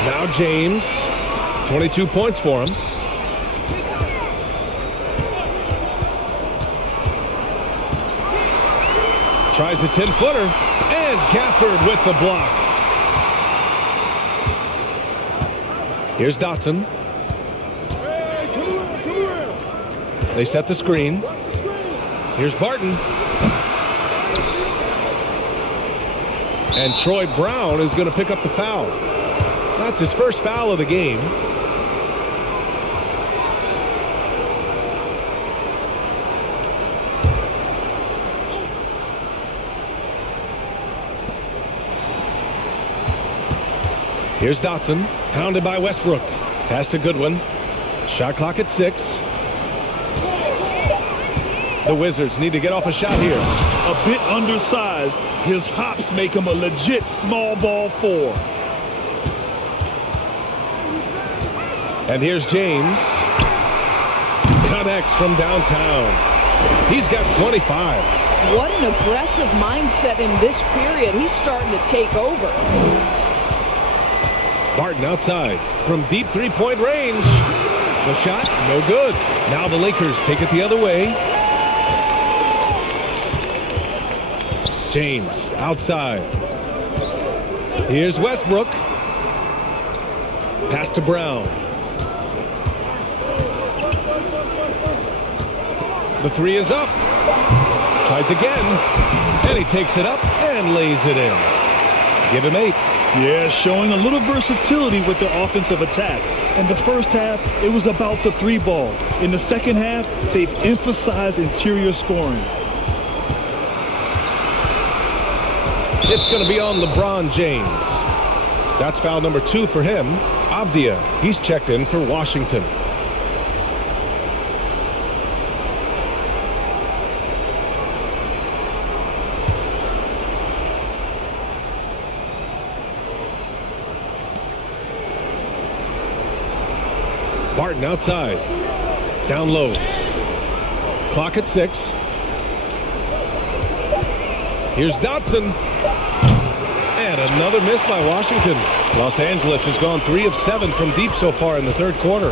Now James. 22 points for him. Tries a 10-footer. And Gafford with the block. Here's Dotson. They set the screen. Here's Barton. And Troy Brown is going to pick up the foul. That's his first foul of the game. Here's Dotson, pounded by Westbrook. Pass to Goodwin. Shot clock at 6. The Wizards need to get off a shot here. A bit undersized. His hops make him a legit small ball 4. And here's James. Connects from downtown. He's got 25. What an aggressive mindset in this period. He's starting to take over. Barton outside from deep three-point range. The shot, no good. Now the Lakers take it the other way. James outside. Here's Westbrook. Pass to Brown. The 3 is up. Tries again. And he takes it up and lays it in. Give him 8. Yeah, showing a little versatility with their offensive attack. In the first half, it was about the 3 ball. In the second half, they've emphasized interior scoring. It's going to be on LeBron James. That's foul number 2 for him. Avdia, he's checked in for Washington. Barton outside. Down low. Clock at 6. Here's Dotson. And another miss by Washington. Los Angeles has gone 3 of 7 from deep so far in the third quarter.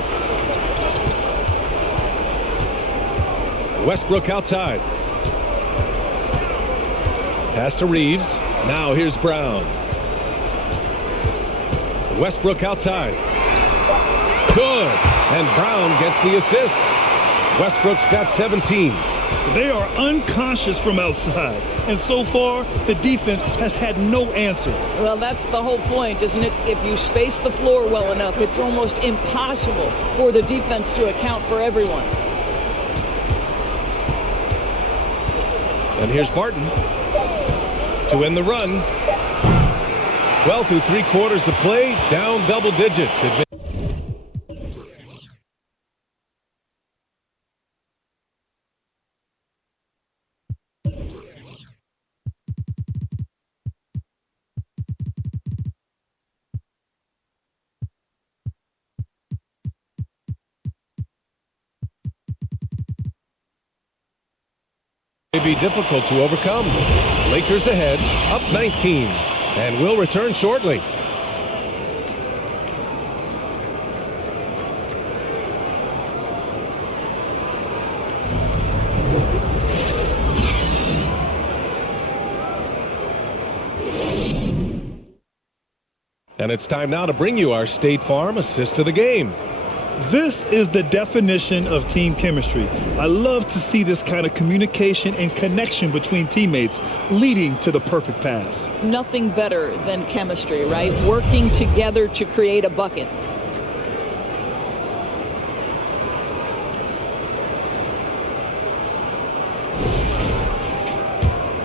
Westbrook outside. Pass to Reeves. Now here's Brown. Westbrook outside. Good. And Brown gets the assist. Westbrook's got 17. They are unconscious from outside, and so far the defense has had no answer. Well, that's the whole point, isn't it? If you space the floor well enough, it's almost impossible for the defense to account for everyone. And here's Barton to end the run. Well, through 3 quarters of play, down double digits. Be difficult to overcome. Lakers ahead, up 19, and will return shortly. And it's time now to bring you our State Farm assist to the game. This is the definition of team chemistry. I love to see this kind of communication and connection between teammates leading to the perfect pass. Nothing better than chemistry, right? Working together to create a bucket.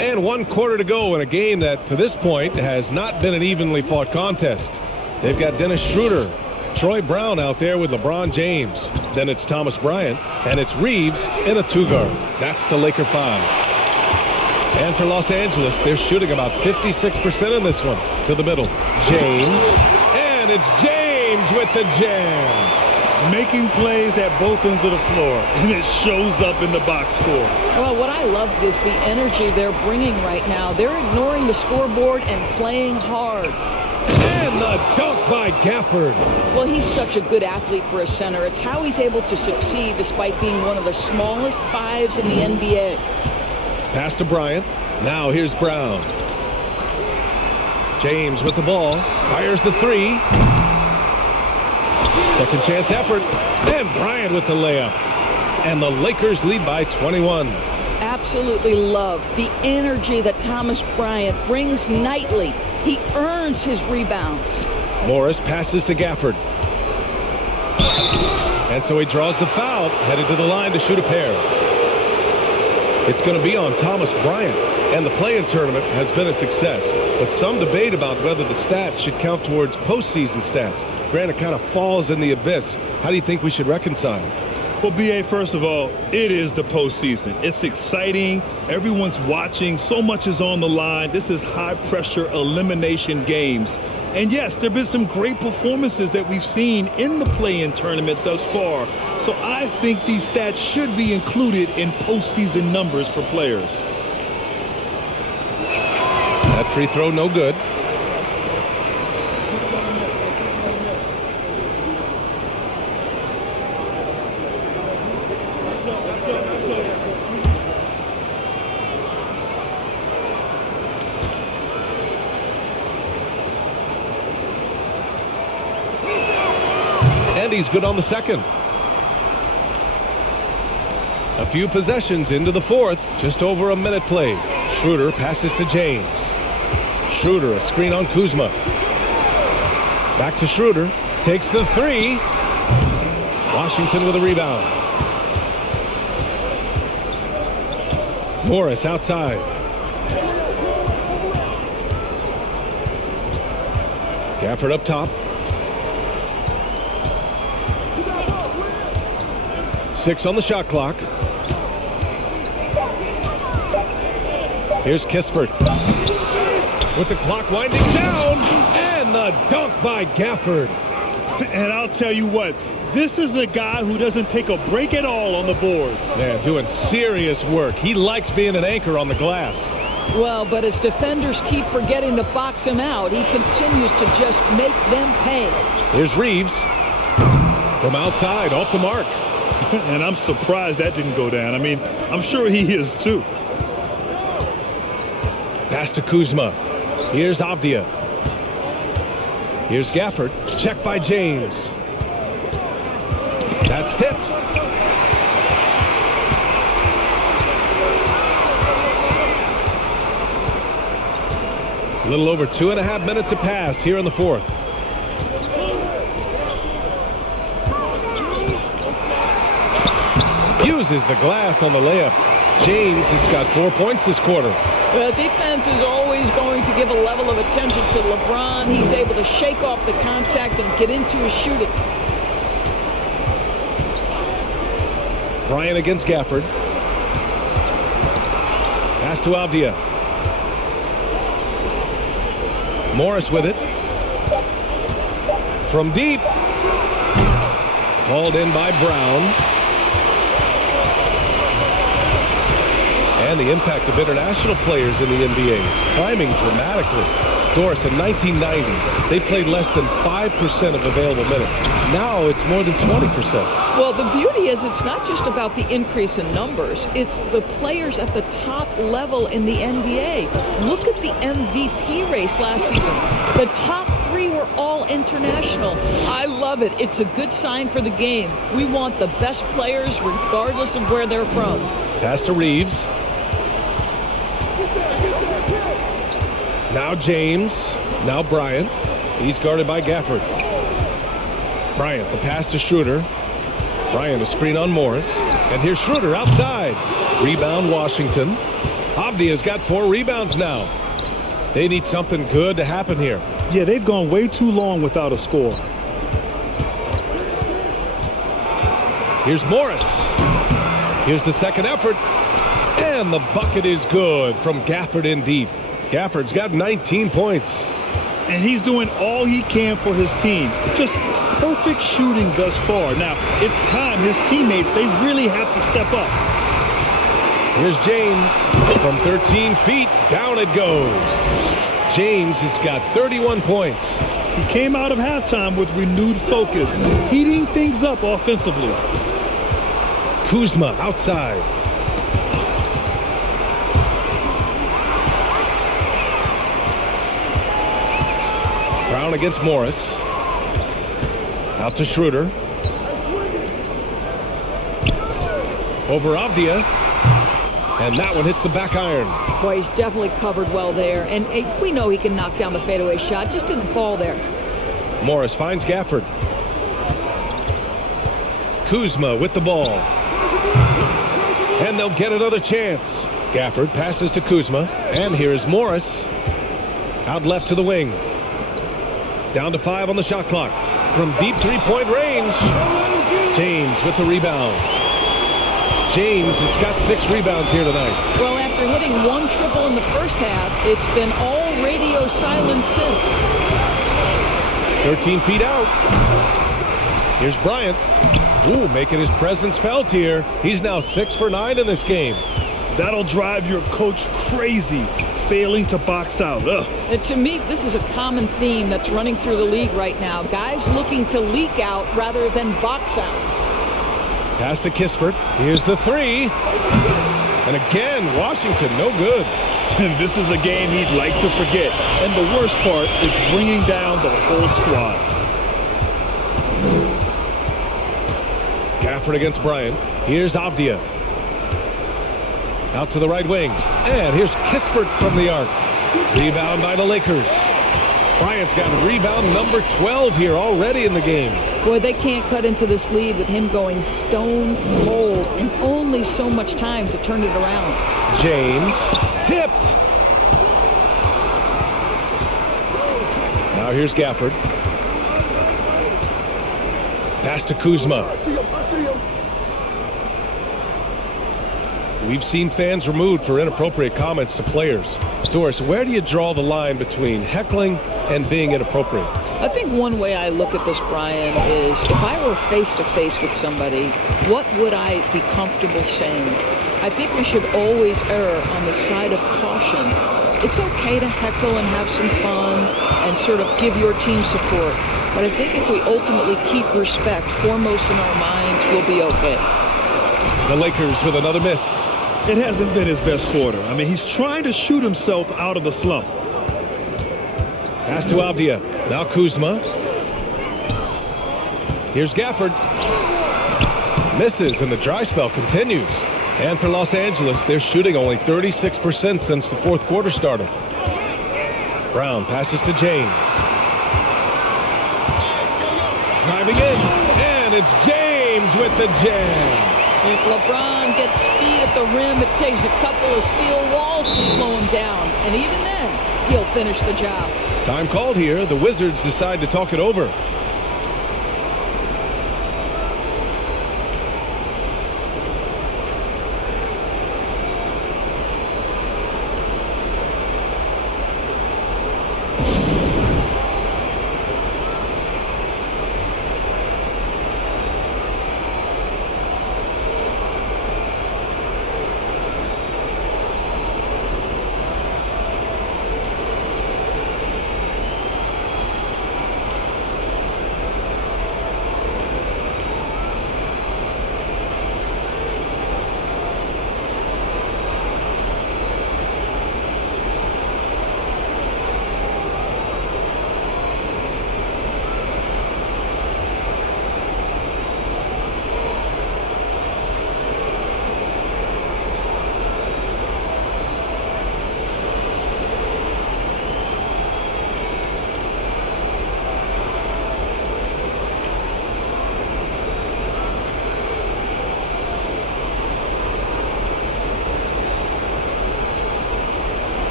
And 1 quarter to go in a game that, to this point, has not been an evenly fought contest. They've got Dennis Schroeder, Troy Brown out there with LeBron James. Then it's Thomas Bryant, and it's Reeves in a 2-guard. That's the Laker 5. And for Los Angeles, they're shooting about 56% in this one. To the middle, James. And it's James with the jam. Making plays at both ends of the floor, and it shows up in the box score. Well, what I love is the energy they're bringing right now. They're ignoring the scoreboard and playing hard. And the dunk by Gafford. Well, he's such a good athlete for a center. It's how he's able to succeed despite being one of the smallest 5s in the NBA. Pass to Bryant. Now here's Brown. James with the ball. Fires the 3. Second chance effort. And Bryant with the layup. And the Lakers lead by 21. Absolutely love the energy that Thomas Bryant brings nightly. He earns his rebounds. Morris passes to Gafford. And so he draws the foul, headed to the line to shoot a pair. It's going to be on Thomas Bryant. And the play-in tournament has been a success. But some debate about whether the stats should count towards postseason stats. Granted, kind of falls in the abyss. How do you think we should reconcile? Well, B.A., first of all, it is the postseason. It's exciting. Everyone's watching. So much is on the line. This is high-pressure elimination games. And, yes, there have been some great performances that we've seen in the play-in tournament thus far. So I think these stats should be included in postseason numbers for players. That free throw, no good. And he's good on the second. A few possessions into the fourth, just over a minute played. Schroeder passes to James. Schroeder, a screen on Kuzma. Back to Schroeder, takes the 3. Washington with a rebound. Morris outside. Gafford up top. 6 on the shot clock. Here's Kispert. With the clock winding down. And the dunk by Gafford. And I'll tell you what, this is a guy who doesn't take a break at all on the boards. Man, doing serious work. He likes being an anchor on the glass. Well, but as defenders keep forgetting to box him out, he continues to just make them pay. Here's Reeves from outside, off the mark. And I'm surprised that didn't go down. I mean, I'm sure he is too. Pass to Kuzma. Here's Avdia. Here's Gafford. Check by James. That's tipped. A little over 2.5 minutes have passed here in the fourth. Uses the glass on the layup. James has got 4 points this quarter. Well, defense is always going to give a level of attention to LeBron. He's able to shake off the contact and get into his shooting. Bryant against Gafford. Pass to Avdia. Morris with it. From deep. Hauled in by Brown. And the impact of international players in the NBA is climbing dramatically. Doris, in 1990, they played less than 5% of available minutes. Now it's more than 20%. Well, the beauty is it's not just about the increase in numbers. It's the players at the top level in the NBA. Look at the MVP race last season. The top 3 were all international. I love it. It's a good sign for the game. We want the best players regardless of where they're from. Pass to Reeves. Now James. Now Bryant. He's guarded by Gafford. Bryant, the pass to Schroeder. Bryant, a screen on Morris. And here's Schroeder outside. Rebound Washington. Avdia's got 4 rebounds now. They need something good to happen here. Yeah, they've gone way too long without a score. Here's Morris. Here's the second effort. And the bucket is good from Gafford in deep. Gafford's got 19 points. And he's doing all he can for his team. Just perfect shooting thus far. Now, it's time his teammates, they really have to step up. Here's James. From 13 feet, down it goes. James has got 31 points. He came out of halftime with renewed focus, heating things up offensively. Kuzma outside. Brown against Morris. Out to Schroeder. Over Avdia. And that one hits the back iron. Boy, he's definitely covered well there. And we know he can knock down the fadeaway shot. Just didn't fall there. Morris finds Gafford. Kuzma with the ball. And they'll get another chance. Gafford passes to Kuzma. And here's Morris. Out left to the wing. Down to 5 on the shot clock. From deep three-point range. James with the rebound. James has got 6 rebounds here tonight. Well, after hitting 1 triple in the first half, it's been all radio silence since. 13 feet out. Here's Bryant. Ooh, making his presence felt here. He's now 6 for 9 in this game. That'll drive your coach crazy, failing to box out. Ugh. And to me, this is a common theme that's running through the league right now. Guys looking to leak out rather than box out. Pass to Kispert. Here's the 3. And again, Washington, no good. And this is a game he'd like to forget. And the worst part is bringing down the whole squad. Gafford against Bryant. Here's Avdia. Out to the right wing. And here's Kispert from the arc. Rebound by the Lakers. Bryant's got rebound number 12 here already in the game. Boy, they can't cut into this lead with him going stone cold and only so much time to turn it around. James tipped. Now here's Gafford. Pass to Kuzma. We've seen fans removed for inappropriate comments to players. Doris, where do you draw the line between heckling and being inappropriate? I think one way I look at this, Brian, is if I were face-to-face with somebody, what would I be comfortable saying? I think we should always err on the side of caution. It's okay to heckle and have some fun and sort of give your team support. But I think if we ultimately keep respect foremost in our minds, we'll be okay. The Lakers with another miss. It hasn't been his best quarter. I mean, he's trying to shoot himself out of the slump. Pass to Avdia. Now Kuzma. Here's Gafford. Misses, and the dry spell continues. And for Los Angeles, they're shooting only 36% since the fourth quarter started. Brown passes to James. Driving in, and it's James with the jam. If LeBron gets speed at the rim, it takes a couple of steel walls to slow him down. And even then, he'll finish the job. Time called here. The Wizards decide to talk it over.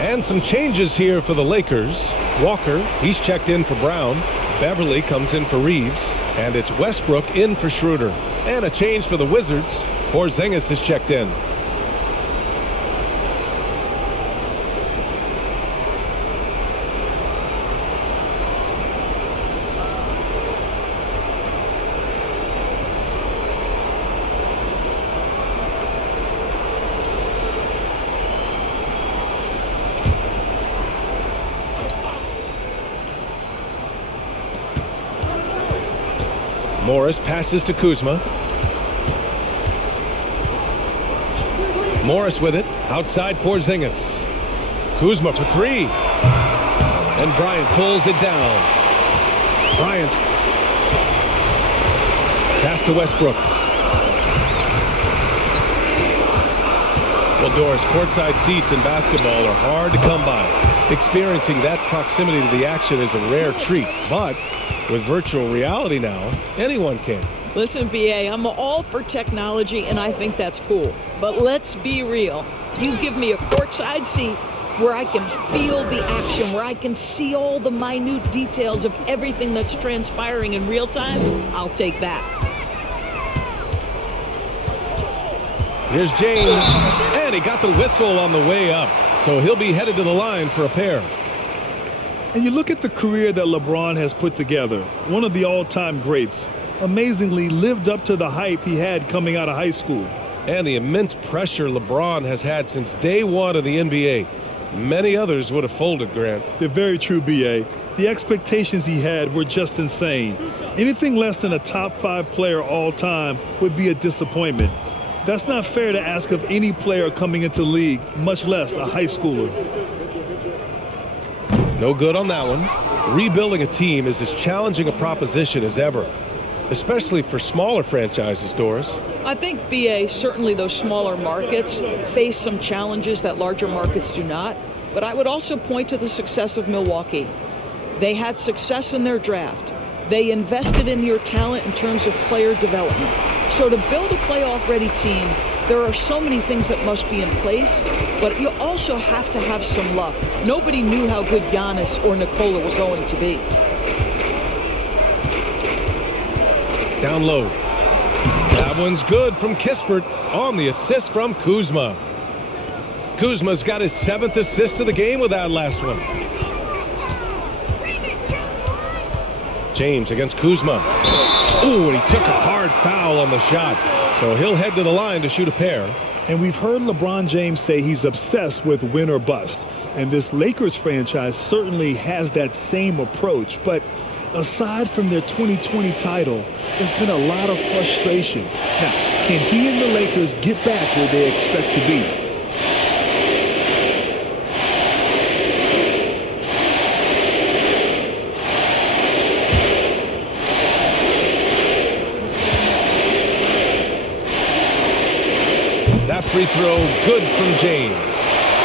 And some changes here for the Lakers. Walker, he's checked in for Brown. Beverly comes in for Reeves. And it's Westbrook in for Schroeder. And a change for the Wizards. Porzingis is checked in. Morris passes to Kuzma. Morris with it. Outside Porzingis. Kuzma for three. And Bryant pulls it down. Bryant. Pass to Westbrook. Well, Doris, courtside seats in basketball are hard to come by. Experiencing that proximity to the action is a rare treat, but with virtual reality now, anyone can. Listen, BA, I'm all for technology, and I think that's cool. But let's be real. You give me a courtside seat where I can feel the action, where I can see all the minute details of everything that's transpiring in real time, I'll take that. Here's James, and he got the whistle on the way up, so he'll be headed to the line for a pair. And you look at the career that LeBron has put together, one of the all-time greats, amazingly lived up to the hype he had coming out of high school. And the immense pressure LeBron has had since day one of the NBA. Many others would have folded, Grant. They're very true, B.A. The expectations he had were just insane. Anything less than a top 5 player all time would be a disappointment. That's not fair to ask of any player coming into the league, much less a high schooler. No good on that one. Rebuilding a team is as challenging a proposition as ever, especially for smaller franchises, Doris. I think, BA, certainly those smaller markets face some challenges that larger markets do not. But I would also point to the success of Milwaukee. They had success in their draft. They invested in your talent in terms of player development. So to build a playoff-ready team, there are so many things that must be in place, but you also have to have some luck. Nobody knew how good Giannis or Nikola were going to be. Down low. That one's good from Kispert on the assist from Kuzma. Kuzma's got his 7th assist of the game with that last one. James against Kuzma. Ooh, and he took a hard foul on the shot. So he'll head to the line to shoot a pair. And we've heard LeBron James say he's obsessed with win or bust. And this Lakers franchise certainly has that same approach. But aside from their 2020 title, there's been a lot of frustration. Now, can he and the Lakers get back where they expect to be? That free throw, good from James.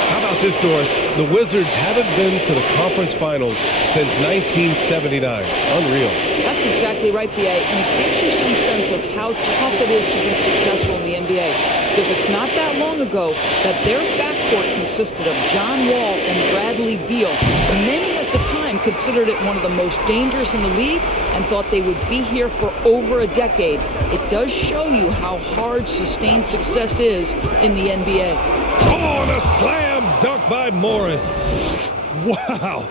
How about this, Doris? The Wizards haven't been to the conference finals since 1979. Unreal. That's exactly right, BA, and it gives you some sense of how tough it is to be successful in the NBA. Because it's not that long ago that their backcourt consisted of John Wall and Bradley Beal. Many at the time considered it one of the most dangerous in the league and thought they would be here for over a decade. It does show you how hard sustained success is in the NBA. Oh, and a slam dunk by Morris. Wow.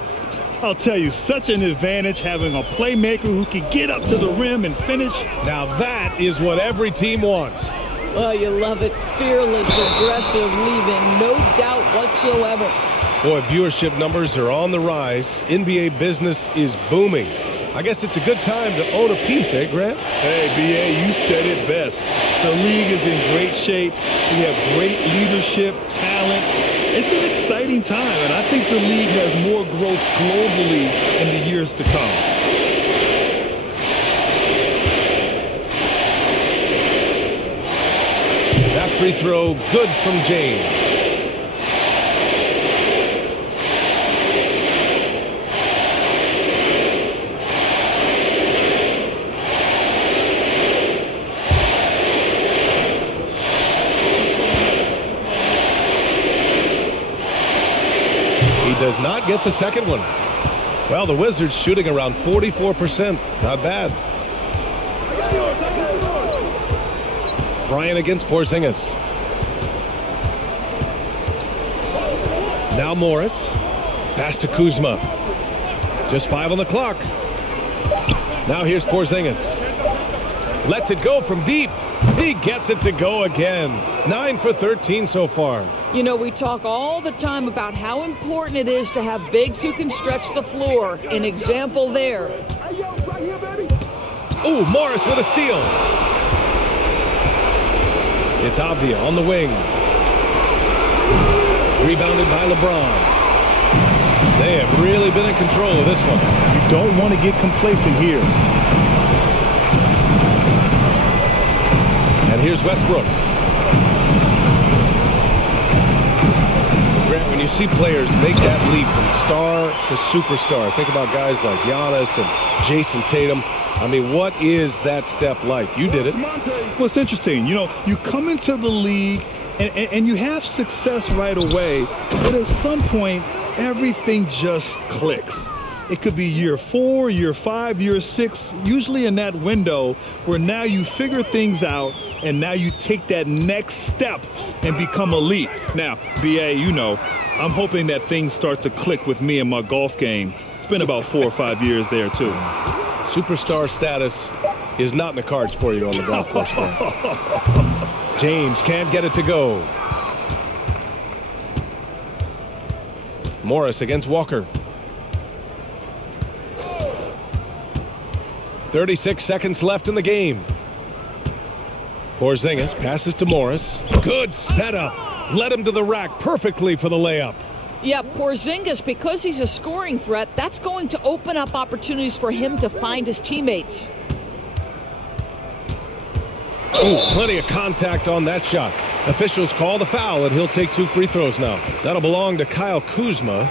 I'll tell you, such an advantage having a playmaker who can get up to the rim and finish. Now that is what every team wants. Oh, you love it. Fearless, aggressive, leaving no doubt whatsoever. Boy, viewership numbers are on the rise. NBA business is booming. I guess it's a good time to own a piece, eh, Grant? Hey, B.A., you said it best. The league is in great shape. We have great leadership, talent. It's an exciting time, and I think the league has more growth globally in the years to come. That free throw, good from James. Does not get the second one. Well, the Wizards shooting around 44%. Not bad. Bryant against Porzingis. Now Morris. Pass to Kuzma. Just 5 on the clock. Now here's Porzingis. Lets it go from deep. He gets it to go again. 9 for 13 so far. You know, we talk all the time about how important it is to have bigs who can stretch the floor. An example there. Ooh, Morris with a steal. It's Avdia on the wing. Rebounded by LeBron. They have really been in control of this one. You don't want to get complacent here. And here's Westbrook. Grant, when you see players make that leap from star to superstar, think about guys like Giannis and Jason Tatum. I mean, what is that step like? You did it. Well, it's interesting. You know, you come into the league and you have success right away, but at some point, everything just clicks. It could be year 4, year 5, year 6, usually in that window where now you figure things out and now you take that next step and become elite. Now, BA, you know, I'm hoping that things start to click with me in my golf game. It's been about 4 or 5 years there, too. Superstar status is not in the cards for you on the golf course. James can't get it to go. Morris against Walker. 36 seconds left in the game. Porzingis passes to Morris. Good setup. Led him to the rack perfectly for the layup. Yeah, Porzingis, because he's a scoring threat, that's going to open up opportunities for him to find his teammates. Oh, plenty of contact on that shot. Officials call the foul, and he'll take 2 free throws now. That'll belong to Kyle Kuzma.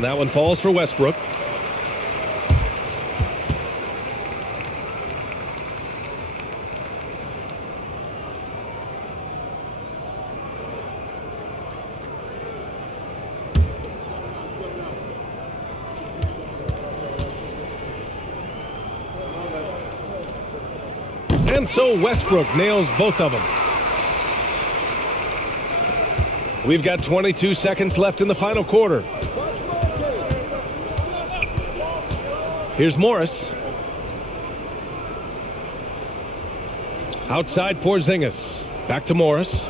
And that one falls for Westbrook. And so Westbrook nails both of them. We've got 22 seconds left in the final quarter. Here's Morris. Outside Porzingis. Back to Morris.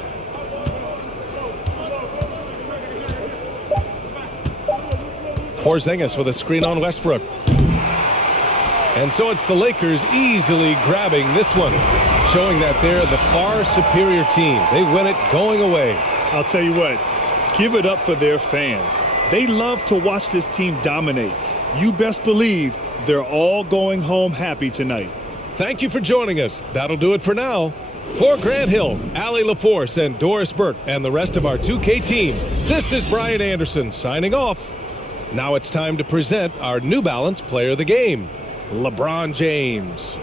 Porzingis with a screen on Westbrook. And so it's the Lakers easily grabbing this one, showing that they're the far superior team. They win it going away. I'll tell you what, give it up for their fans. They love to watch this team dominate. You best believe they're all going home happy tonight. Thank you for joining us. That'll do it for now. For Grant Hill, Allie LaForce, and Doris Burke, and the rest of our 2K team, this is Brian Anderson signing off. Now it's time to present our New Balance Player of the Game, LeBron James.